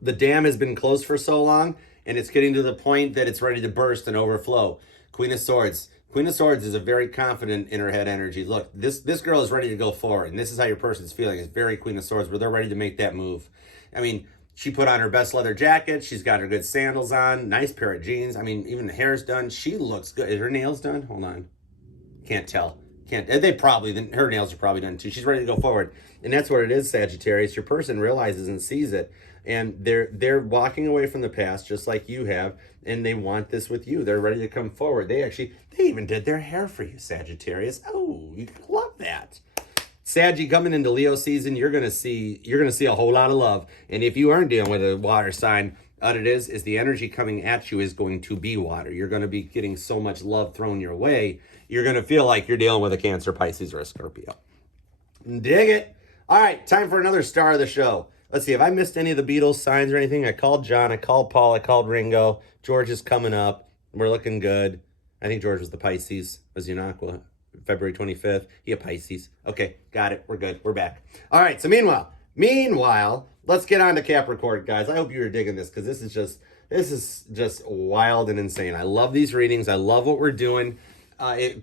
the dam has been closed for so long, and it's getting to the point that it's ready to burst and overflow. Queen of Swords. Queen of Swords is a very confident in her head energy. Look, this girl is ready to go forward, and this is how your person's feeling. It's very Queen of Swords, where they're ready to make that move. I mean, she put on her best leather jacket. She's got her good sandals on. Nice pair of jeans. I mean, even the hair's done. She looks good. Is her nails done? Hold on. Can't tell. Her nails are probably done too. She's ready to go forward. And that's what it is, Sagittarius. Your person realizes and sees it. And they're walking away from the past, just like you have, and they want this with you. They're ready to come forward. They even did their hair for you, Sagittarius. Oh, you love that. Saggy, coming into Leo season, you're gonna see a whole lot of love. And if you aren't dealing with a water sign, what it is the energy coming at you is going to be water. You're going to be getting so much love thrown your way. You're going to feel like you're dealing with a Cancer, Pisces, or a Scorpio. Dig it. All right, time for another star of the show. Let's see, have I missed any of the Beatles signs or anything? I called John, I called Paul, I called Ringo. George is coming up. We're looking good. I think George was the Pisces. Was he an Aqua? February 25th. He a Pisces. Okay, got it. We're good. We're back. All right, so meanwhile, let's get on to Capricorn, guys. I hope you're digging this, because this is just wild and insane. I love these readings. I love what we're doing.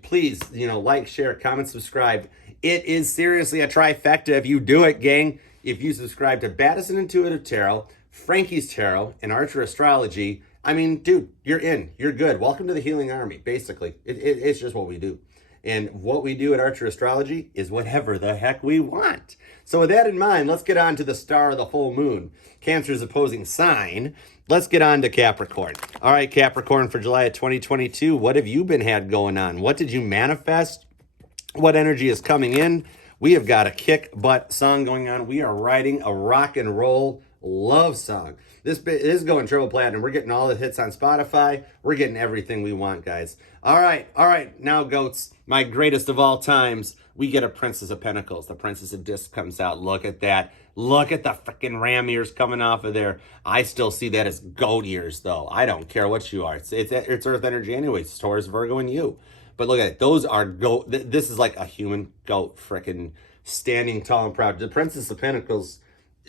Please, like, share, comment, subscribe. It is seriously a trifecta if you do it, gang. If you subscribe to Baddison Intuitive Tarot, Frankie's Tarot, and Archer Astrology, I mean, dude, you're in. You're good. Welcome to the Healing Army, basically. It's just what we do. And what we do at Archer Astrology is whatever the heck we want. So with that in mind, let's get on to the star of the full moon, Cancer's opposing sign. Let's get on to Capricorn. All right, Capricorn, for July of 2022, what have you had going on? What did you manifest? What energy is coming in? We have got a kick butt song going on. We are writing a rock and roll love song. This is going triple platinum. We're getting all the hits on Spotify. We're getting everything we want, guys. All right. Now, goats, my greatest of all times, we get a Princess of Pentacles. The Princess of Discs comes out. Look at that. Look at the freaking ram ears coming off of there. I still see that as goat ears, though. I don't care what you are. It's Earth energy anyway. It's Taurus, Virgo, and you. But look at it. Those are goat. This is like a human goat freaking standing tall and proud. The Princess of Pentacles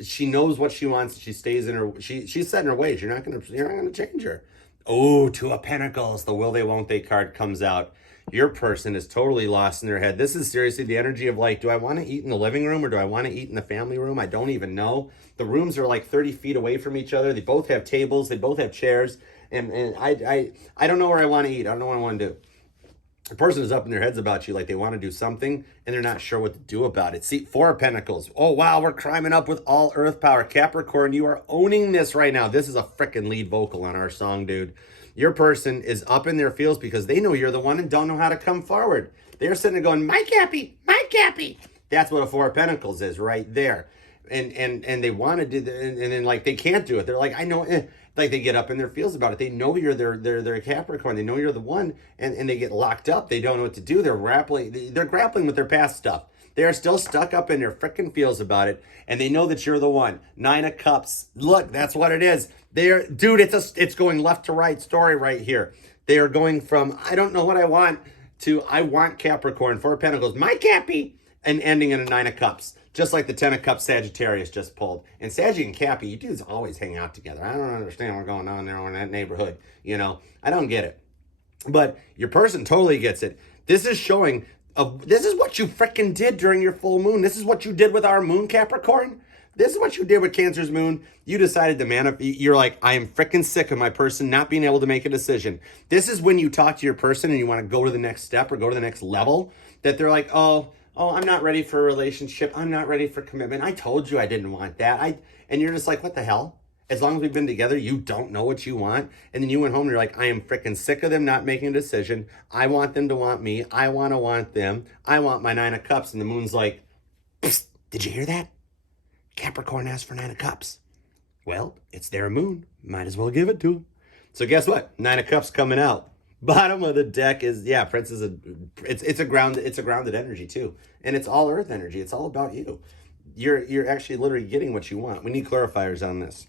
she knows what she wants. She stays in her, she's set in her ways. You're not gonna change her. Oh, Two of Pentacles, the will they won't they card comes out. Your person is totally lost in their head. This is seriously the energy of like, do I want to eat in the living room or do I want to eat in the family room? I don't even know. The rooms are like 30 feet away from each other. They both have tables. They both have chairs. And I don't know where I want to eat. I don't know what I want to do. The person is up in their heads about you, like they want to do something and they're not sure what to do about it. See, Four of Pentacles. Oh, wow, we're climbing up with all earth power. Capricorn, you are owning this right now. This is a freaking lead vocal on our song, dude. Your person is up in their feels because they know you're the one and don't know how to come forward. They're sitting there going, my Cappy, my Cappy. That's what a Four of Pentacles is right there. And they want to do that, and then like they can't do it. They're like, I know, like they get up in their feels about it. They know you're their Capricorn. They know you're the one, and they get locked up. They don't know what to do. They're grappling with their past stuff. They are still stuck up in their freaking feels about it, and they know that you're the one. Nine of Cups. Look, that's what it is. Dude, it's going left to right story right here. They are going from I don't know what I want to I want Capricorn, Four of Pentacles, my Cappy, and ending in a Nine of Cups. Just like the Ten of Cups Sagittarius just pulled. And Saggy and Cappy, you dudes always hang out together. I don't understand what's going on there in that neighborhood. You know, I don't get it. But your person totally gets it. This is showing, this is what you freaking did during your full moon. This is what you did with our moon, Capricorn. This is what you did with Cancer's moon. You decided to you're like, I am freaking sick of my person not being able to make a decision. This is when you talk to your person and you want to go to the next step or go to the next level, that they're like, oh, I'm not ready for a relationship. I'm not ready for commitment. I told you I didn't want that. And you're just like, what the hell? As long as we've been together, you don't know what you want. And then you went home and you're like, I am freaking sick of them not making a decision. I want them to want me. I want to want them. I want my Nine of Cups. And the moon's like, psst, did you hear that? Capricorn asked for Nine of Cups. Well, it's their moon. Might as well give it to them. So guess what? Nine of Cups coming out. Bottom of the deck is, yeah, Prince is it's a grounded energy too. And it's all earth energy. It's all about you. You're actually literally getting what you want. We need clarifiers on this.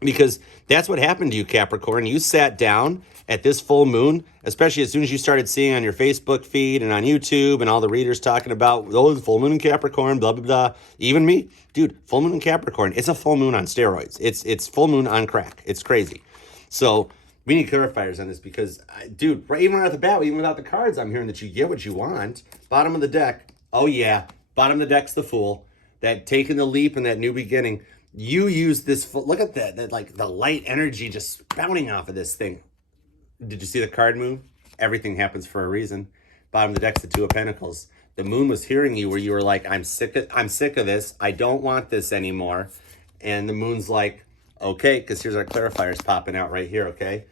Because that's what happened to you, Capricorn. You sat down at this full moon, especially as soon as you started seeing on your Facebook feed and on YouTube and all the readers talking about, oh, the full moon in Capricorn, blah, blah, blah. Even me, dude, full moon in Capricorn, it's a full moon on steroids. It's full moon on crack. It's crazy. So we need clarifiers on this because, dude, even right off the bat, even without the cards, I'm hearing that you get what you want. Bottom of the deck, oh yeah, bottom of the deck's the Fool. That taking the leap and that new beginning. You use this, look at that like the light energy just spouting off of this thing. Did you see the card move? Everything happens for a reason. Bottom of the deck's the Two of Pentacles. The moon was hearing you where you were like, I'm sick of this. I don't want this anymore. And the moon's like, okay, because here's our clarifiers popping out right here, okay?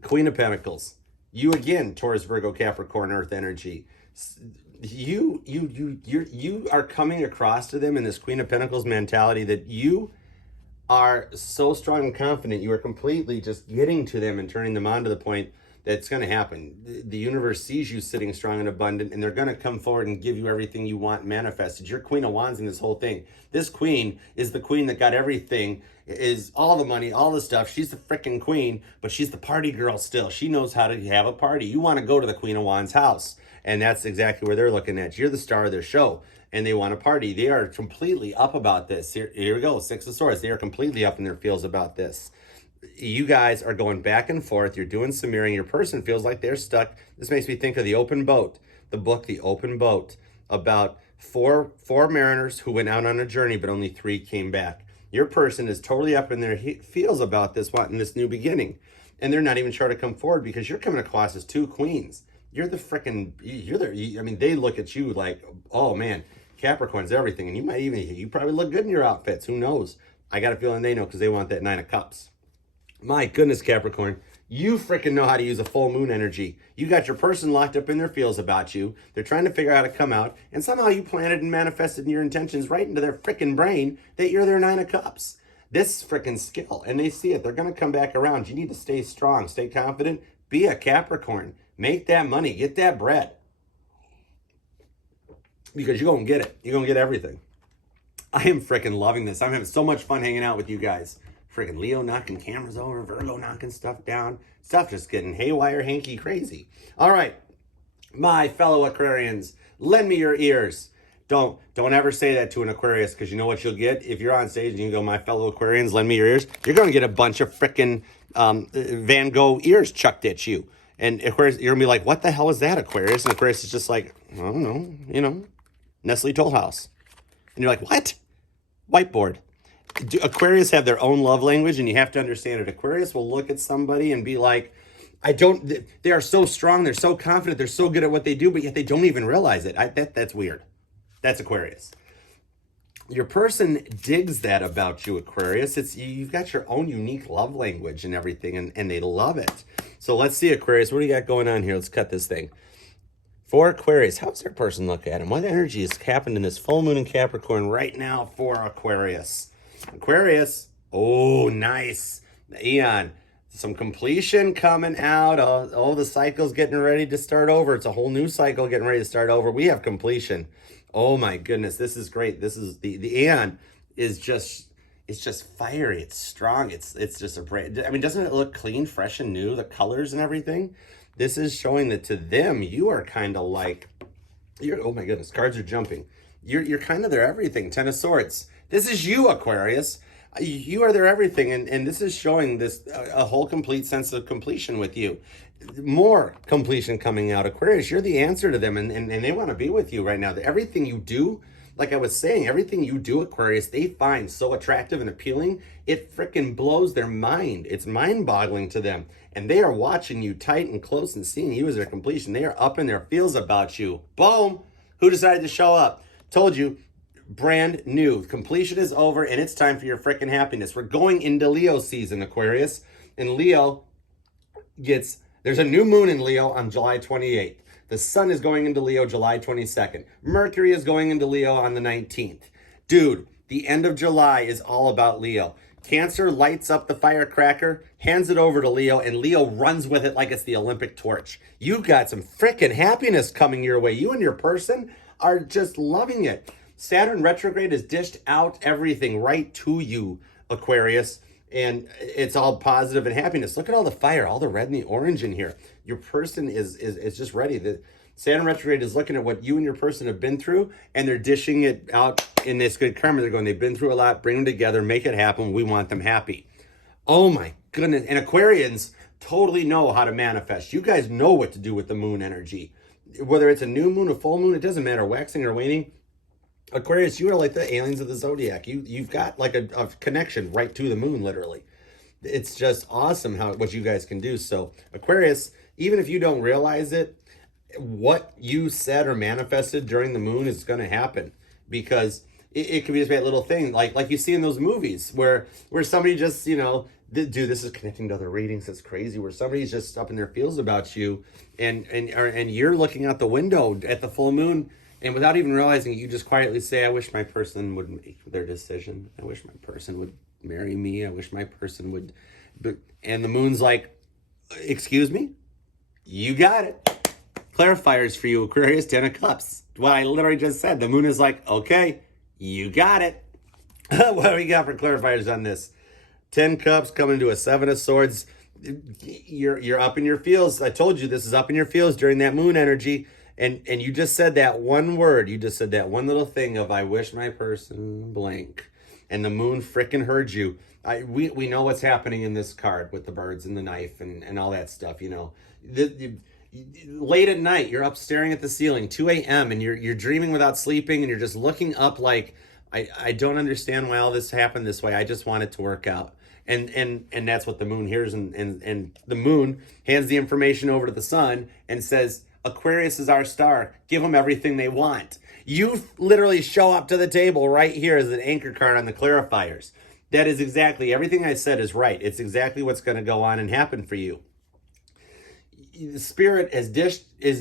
Queen of Pentacles. You again, Taurus, Virgo, Capricorn, Earth energy. You are coming across to them in this Queen of Pentacles mentality that you are so strong and confident. You are completely just getting to them and turning them on to the point that it's going to happen. The universe sees you sitting strong and abundant, and they're going to come forward and give you everything you want manifested. You're Queen of Wands in this whole thing. This queen is the queen that got everything, is all the money, all the stuff. She's the freaking queen, but she's the party girl still. She knows how to have a party. You want to go to the Queen of Wands house, and that's exactly where they're looking at. You're the star of their show, and they want a party. They are completely up about this. Here we go, Six of Swords. They are completely up in their feels about this. You guys are going back and forth. You're doing some mirroring. Your person feels like they're stuck. This makes me think of The Open Boat, the book, The Open Boat, about four mariners who went out on a journey, but only 3 came back. Your person is totally up in their feels about this, wanting this new beginning. And they're not even sure to come forward because you're coming across as 2 queens. You're the freaking, I mean, they look at you like, oh man, Capricorn's everything. And you probably look good in your outfits. Who knows? I got a feeling they know because they want that 9 of Cups. My goodness, Capricorn, you freaking know how to use a full moon energy. You got your person locked up in their feels about you. They're trying to figure out how to come out. And somehow you planted and manifested your intentions right into their freaking brain that you're their 9 of Cups. This freaking skill. And they see it. They're going to come back around. You need to stay strong, stay confident, be a Capricorn. Make that money. Get that bread. Because you're going to get it. You're going to get everything. I am freaking loving this. I'm having so much fun hanging out with you guys. Freaking Leo knocking cameras over, Virgo knocking stuff down. Stuff just getting haywire, hanky, crazy. All right, my fellow Aquarians, lend me your ears. don't ever say that to an Aquarius, because you know what you'll get? If you're on stage and you go, my fellow Aquarians, lend me your ears, you're going to get a bunch of frickin' Van Gogh ears chucked at you. And Aquarius, you're going to be like, what the hell is that, Aquarius? And Aquarius is just like, I don't know, you know, Nestle Toll House. And you're like, what? Whiteboard. Aquarius have their own love language, and you have to understand it. Aquarius will look at somebody and be like, they are so strong, they're so confident, they're so good at what they do, but yet they don't even realize it. That's weird. That's Aquarius. Your person digs that about you, Aquarius. You've got your own unique love language and everything, and they love it. So let's see, Aquarius, what do you got going on here? Let's cut this thing. For Aquarius, how's their person look at him? What energy is happening in this full moon in Capricorn right now for Aquarius? Aquarius, oh, nice. Eon, some completion coming out. Oh, the cycle's getting ready to start over. It's a whole new cycle getting ready to start over. We have completion. Oh my goodness, this is great. This is the Eon is just, it's just fiery. It's strong. It's just a brand. I mean, doesn't it look clean, fresh, and new? The colors and everything. This is showing that to them, you are kind of like, oh my goodness, cards are jumping. You're kind of their everything. Ten of Swords. This is you, Aquarius. You are their everything, and this is showing this a whole complete sense of completion with you. More completion coming out. Aquarius, you're the answer to them, and they want to be with you right now. Everything you do, like I was saying, everything you do, Aquarius, they find so attractive and appealing, it freaking blows their mind. It's mind-boggling to them, and they are watching you tight and close and seeing you as their completion. They are up in their feels about you. Boom! Who decided to show up? Told you. Brand new. Completion is over, and it's time for your freaking happiness. We're going into Leo season, Aquarius. And Leo there's a new moon in Leo on July 28th. The sun is going into Leo July 22nd. Mercury is going into Leo on the 19th. Dude, the end of July is all about Leo. Cancer lights up the firecracker, hands it over to Leo, and Leo runs with it like it's the Olympic torch. You got some freaking happiness coming your way. You and your person are just loving it. Saturn retrograde has dished out everything right to you, Aquarius, and it's all positive and happiness. Look at all the fire, all the red and the orange in here. Your person is just ready. The Saturn retrograde is looking at what you and your person have been through, and they're dishing it out in this good karma. They're going, they've been through a lot, bring them together, make it happen. We want them happy. Oh my goodness. And Aquarians totally know how to manifest. You guys know what to do with the moon energy. Whether it's a new moon, a full moon, it doesn't matter, waxing or waning. Aquarius, you are like the aliens of the zodiac. You've got like a connection right to the moon, literally. It's just awesome what you guys can do. So Aquarius, even if you don't realize it, what you said or manifested during the moon is going to happen, because it could be just that little thing like you see in those movies where somebody just, you know, dude, this is connecting to other readings. It's crazy, where somebody's just up in their feels about you, and you're looking out the window at the full moon. And without even realizing it, you just quietly say, I wish my person would make their decision. I wish my person would marry me. I wish my person would. And the moon's like, excuse me? You got it. Clarifiers for you, Aquarius, 10 of Cups. What I literally just said. The moon is like, okay, you got it. What do we got for clarifiers on this? 10 Cups coming to a 7 of Swords. You're up in your feels. I told you this is up in your feels during that moon energy. And you just said that one word. You just said that one little thing of, I wish my person blank. And the moon frickin' heard you. We know what's happening in this card with the birds and the knife and all that stuff, you know. Late at night, you're up staring at the ceiling, 2 a.m., and you're dreaming without sleeping, and you're just looking up like, I don't understand why all this happened this way. I just want it to work out. And that's what the moon hears, and the moon hands the information over to the sun and says, Aquarius is our star. Give them everything they want. You literally show up to the table right here as an anchor card on the clarifiers. That is exactly, everything I said is right. It's exactly what's going to go on and happen for you. Spirit is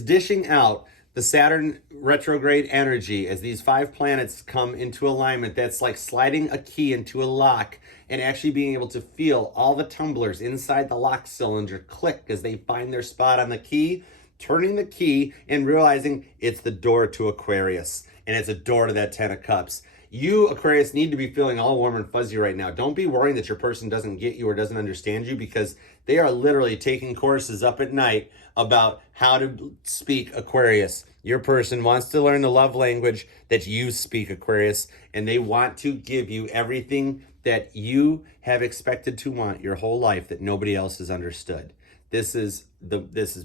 dishing out the Saturn retrograde energy as these 5 planets come into alignment. That's like sliding a key into a lock and actually being able to feel all the tumblers inside the lock cylinder click as they find their spot on the key, turning the key and realizing it's the door to Aquarius, and it's a door to that 10 of Cups. You, Aquarius, need to be feeling all warm and fuzzy right now. Don't be worrying that your person doesn't get you or doesn't understand you, because they are literally taking courses up at night about how to speak Aquarius. Your person wants to learn the love language that you speak, Aquarius, and they want to give you everything that you have expected to want your whole life that nobody else has understood. This is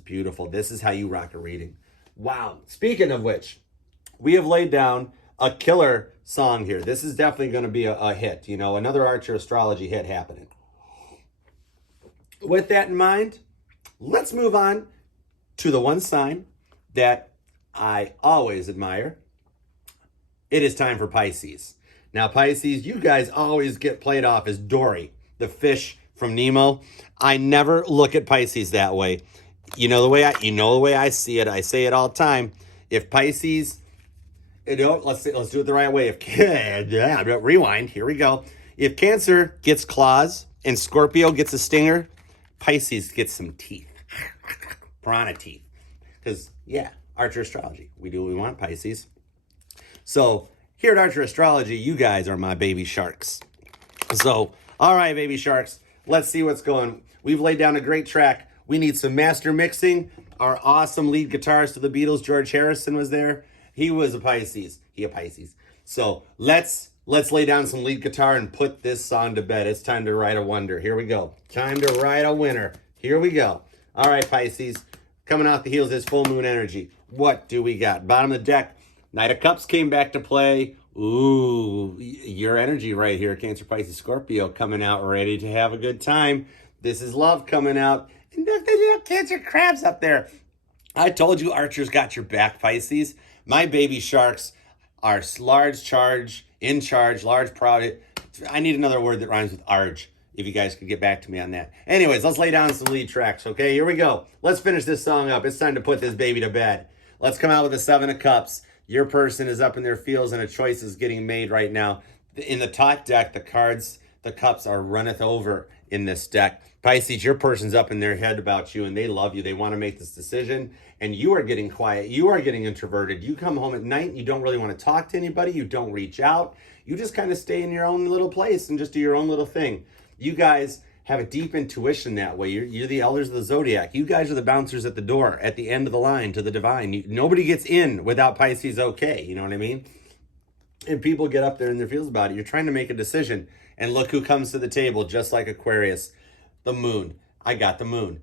beautiful. This is how you rock a reading. Wow. Speaking of which, we have laid down a killer song here. This is definitely going to be a hit, you know, another Archer Astrology hit happening. With that in mind, let's move on to the one sign that I always admire. It is time for Pisces. Now, Pisces, you guys always get played off as Dory, the fish from Nemo. I never look at Pisces that way. You know the way I see it. I say it all the time. If Pisces, let's do it the right way. Rewind. Here we go. If Cancer gets claws and Scorpio gets a stinger, Pisces gets some teeth, piranha teeth. Because Archer Astrology. We do what we want, Pisces. So here at Archer Astrology, you guys are my baby sharks. So, all right, baby sharks, let's see what's going. We've laid down a great track. We need some master mixing. Our awesome lead guitarist of the Beatles, George Harrison, was there. He was a Pisces. So let's lay down some lead guitar and put this song to bed. It's time to write a wonder. Here we go. Time to write a winner. Here we go. All right, Pisces. Coming off the heels of this full moon energy. What do we got? Bottom of the deck, Knight of Cups came back to play. Ooh, your energy right here, Cancer, Pisces, Scorpio, coming out ready to have a good time. This is love coming out. And there's little Cancer crabs up there. I told you Archer's got your back, Pisces. My baby sharks are large, proud. I need another word that rhymes with arge. If you guys could get back to me on that. Anyways, let's lay down some lead tracks, okay? Here we go. Let's finish this song up. It's time to put this baby to bed. Let's come out with the 7 of Cups. Your person is up in their feels and a choice is getting made right now. In the top deck, the cups are runneth over in this deck. Pisces, your person's up in their head about you and they love you. They want to make this decision and you are getting quiet. You are getting introverted. You come home at night and you don't really want to talk to anybody. You don't reach out. You just kind of stay in your own little place and just do your own little thing. You guys have a deep intuition that way. You're the elders of the zodiac. You guys are the bouncers at the door, at the end of the line to the divine. Nobody gets in without Pisces okay. You know what I mean? And people get up there in their feels about it. You're trying to make a decision. And look who comes to the table, just like Aquarius. The moon. I got the moon.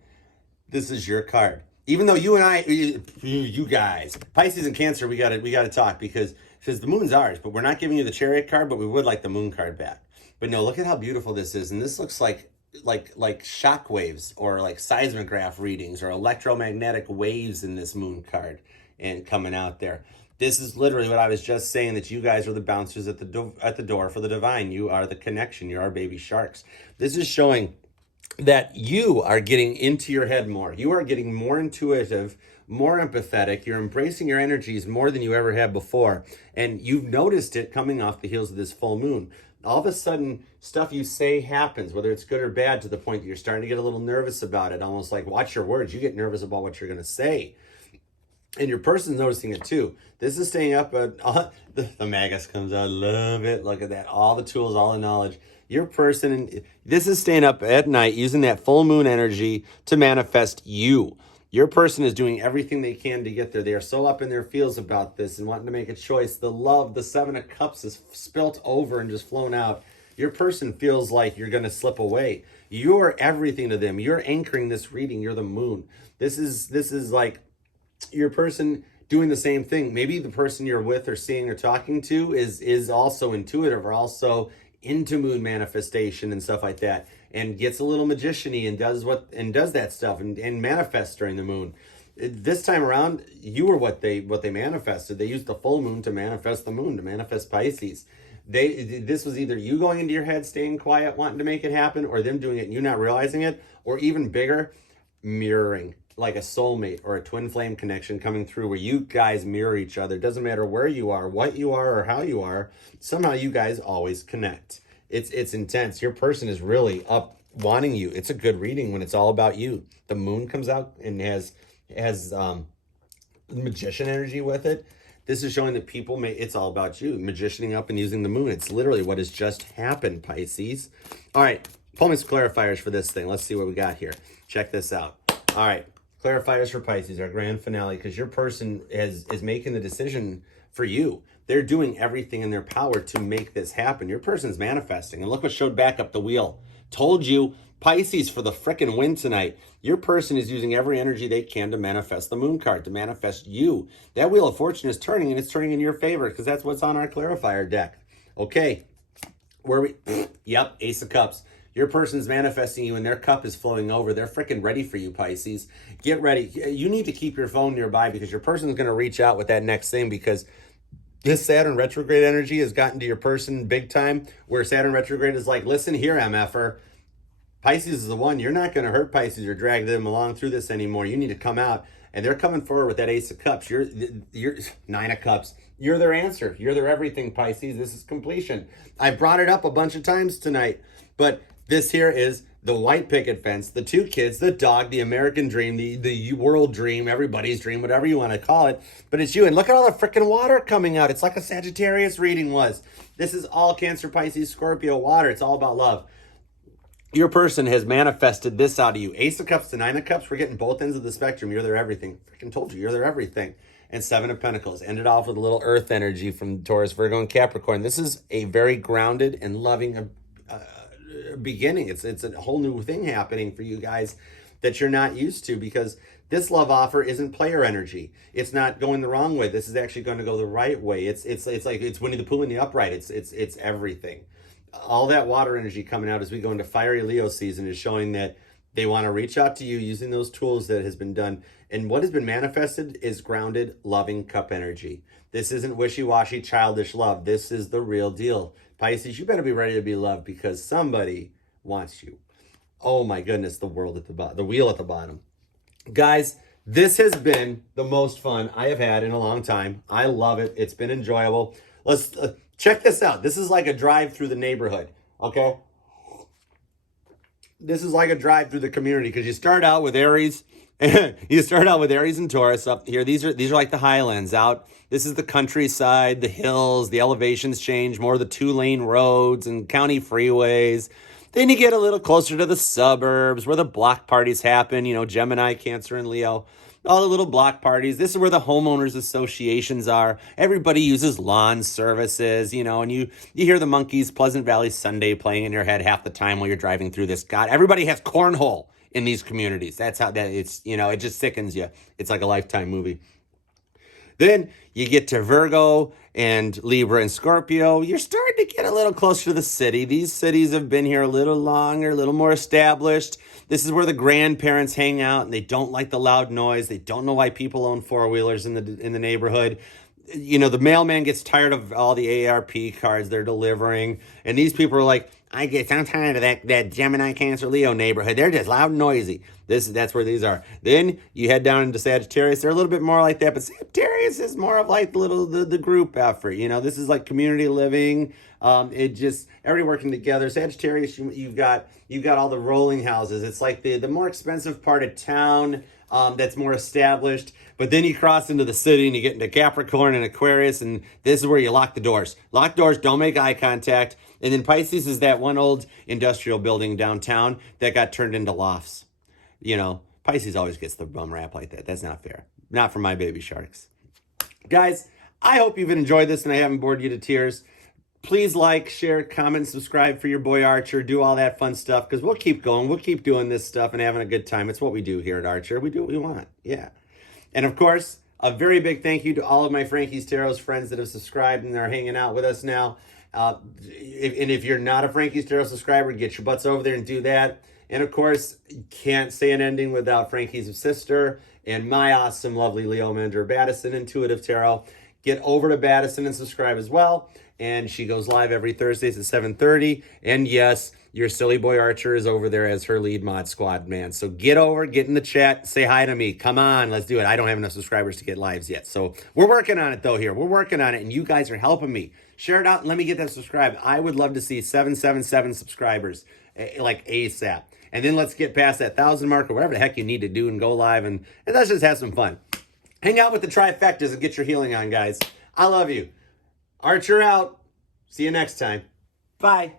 This is your card. Even though you and I, you guys, Pisces and Cancer, we got to talk because the moon's ours, but we're not giving you the Chariot card, but we would like the moon card back. But no, look at how beautiful this is. And this looks like shock waves or like seismograph readings or electromagnetic waves in this moon card and coming out there. This is literally what I was just saying, that you guys are the bouncers at the door for the divine. You are the connection. You're our baby sharks. This is showing that you are getting into your head more. You are getting more intuitive, more empathetic. You're embracing your energies more than you ever have before. And you've noticed it coming off the heels of this full moon. All of a sudden, stuff you say happens, whether it's good or bad, to the point that you're starting to get a little nervous about it. Almost like, watch your words. You get nervous about what you're going to say. And your person's noticing it too. This is staying up. The Magus comes out. Love it. Look at that. All the tools, all the knowledge. Your person, this is staying up at night using that full moon energy to manifest you. Your person is doing everything they can to get there. They are so up in their feels about this and wanting to make a choice. The love, the 7 of Cups is spilt over and just flown out. Your person feels like you're going to slip away. You're everything to them. You're anchoring this reading. You're the moon. This is like your person doing the same thing. Maybe the person you're with or seeing or talking to is also intuitive or also into moon manifestation and stuff like that, and gets a little magician-y and does that stuff and manifests during the moon. This time around, you were what they manifested. They used the full moon to manifest the moon, to manifest Pisces. This was either you going into your head, staying quiet, wanting to make it happen, or them doing it and you not realizing it, or even bigger, mirroring, like a soulmate or a twin flame connection coming through where you guys mirror each other. It doesn't matter where you are, what you are, or how you are. Somehow you guys always connect. It's intense. Your person is really up wanting you. It's a good reading when it's all about you. The moon comes out and has magician energy with it. This is showing that people it's all about you, magicianing up and using the moon. It's literally what has just happened, Pisces. All right, pull me some clarifiers for this thing. Let's see what we got here. Check this out. All right, clarifiers for Pisces, our grand finale, because your person is making the decision for you. They're doing everything in their power to make this happen. Your person's manifesting. And look what showed back up the wheel. Told you, Pisces, for the frickin' win tonight. Your person is using every energy they can to manifest the moon card, to manifest you. That wheel of fortune is turning, and it's turning in your favor because that's what's on our clarifier deck. Okay, yep, Ace of Cups. Your person's manifesting you and their cup is flowing over. They're freaking ready for you, Pisces. Get ready. You need to keep your phone nearby because your person's going to reach out with that next thing, because this Saturn retrograde energy has gotten to your person big time, where Saturn retrograde is like, listen here, MFer. Pisces is the one. You're not going to hurt Pisces or drag them along through this anymore. You need to come out. And they're coming forward with that Ace of Cups. You're Nine of Cups. You're their answer. You're their everything, Pisces. This is completion. I brought it up a bunch of times tonight, but this here is the white picket fence, the two kids, the dog, the American dream, the world dream, everybody's dream, whatever you want to call it. But it's you. And look at all the freaking water coming out. It's like a Sagittarius reading was. This is all Cancer, Pisces, Scorpio water. It's all about love. Your person has manifested this out of you. Ace of Cups to Nine of Cups. We're getting both ends of the spectrum. You're their everything. Freaking told you, you're their everything. And Seven of Pentacles. Ended off with a little earth energy from Taurus, Virgo, and Capricorn. This is a very grounded and loving beginning. It's a whole new thing happening for you guys that you're not used to, because this love offer isn't player energy. It's not going the wrong way. This is actually going to go the right way. It's like it's Winnie the Pooh in the upright. It's everything. All that water energy coming out as we go into fiery Leo season is showing that they want to reach out to you using those tools that has been done. And what has been manifested is grounded, loving cup energy. This isn't wishy-washy, childish love. This is the real deal. Pisces, you better be ready to be loved, because somebody wants you. Oh my goodness, the world at the bottom, the wheel at the bottom. Guys, this has been the most fun I have had in a long time. I love it. It's been enjoyable. Let's check this out. This is like a drive through the neighborhood, okay? This is like a drive through the community, because you start out with Aries. You start out with Aries and Taurus up here. These are like the highlands out. This is the countryside, the hills, the elevations change, more of the 2-lane roads and county freeways. Then you get a little closer to the suburbs where the block parties happen, Gemini, Cancer, and Leo. All the little block parties. This is where the homeowners associations are. Everybody uses lawn services, and you hear the Monkees' Pleasant Valley Sunday playing in your head half the time while you're driving through this. God, everybody has cornhole in these communities. That's how that it's, it just sickens you. It's like a Lifetime movie. Then you get to Virgo and Libra and Scorpio. You're starting to get a little closer to the city. These cities have been here a little longer, a little more established. This is where the grandparents hang out, and they don't like the loud noise. They don't know why people own four-wheelers in the neighborhood. The mailman gets tired of all the ARP cards they're delivering, and these people are like, I'm tired of that Gemini, Cancer, Leo neighborhood. They're just loud and noisy. That's where these are. Then you head down into Sagittarius. They're a little bit more like that, but Sagittarius is more of like the group effort. This is like community living. It just everybody working together. Sagittarius, you've got all the rolling houses. It's like the more expensive part of town. That's more established. But then you cross into the city and you get into Capricorn and Aquarius, and this is where you lock the doors. Lock doors, don't make eye contact. And then Pisces is that one old industrial building downtown that got turned into lofts. Pisces always gets the bum rap like that. That's not fair. Not for my baby sharks. Guys, I hope you've enjoyed this and I haven't bored you to tears. Please like, share, comment, subscribe for your boy Archer. Do all that fun stuff, because we'll keep going. We'll keep doing this stuff and having a good time. It's what we do here at Archer. We do what we want. Yeah. And of course, a very big thank you to all of my Frankie's Tarot's friends that have subscribed and are hanging out with us now. If you're not a Frankie's Tarot subscriber, get your butts over there and do that. And of course, can't say an ending without Frankie's sister and my awesome, lovely Leo Mender, Baddison Intuitive Tarot. Get over to Baddison and subscribe as well. And she goes live every Thursdays at 7:30. And yes, your silly boy Archer is over there as her lead mod squad man. So get in the chat, say hi to me. Come on, let's do it. I don't have enough subscribers to get lives yet. So we're working on it though here. We're working on it, and you guys are helping me. Share it out and let me get them subscribed. I would love to see 777 subscribers, like ASAP. And then let's get past that 1,000 mark or whatever the heck you need to do and go live, and let's just have some fun. Hang out with the trifectas and get your healing on, guys. I love you. Archer out. See you next time. Bye.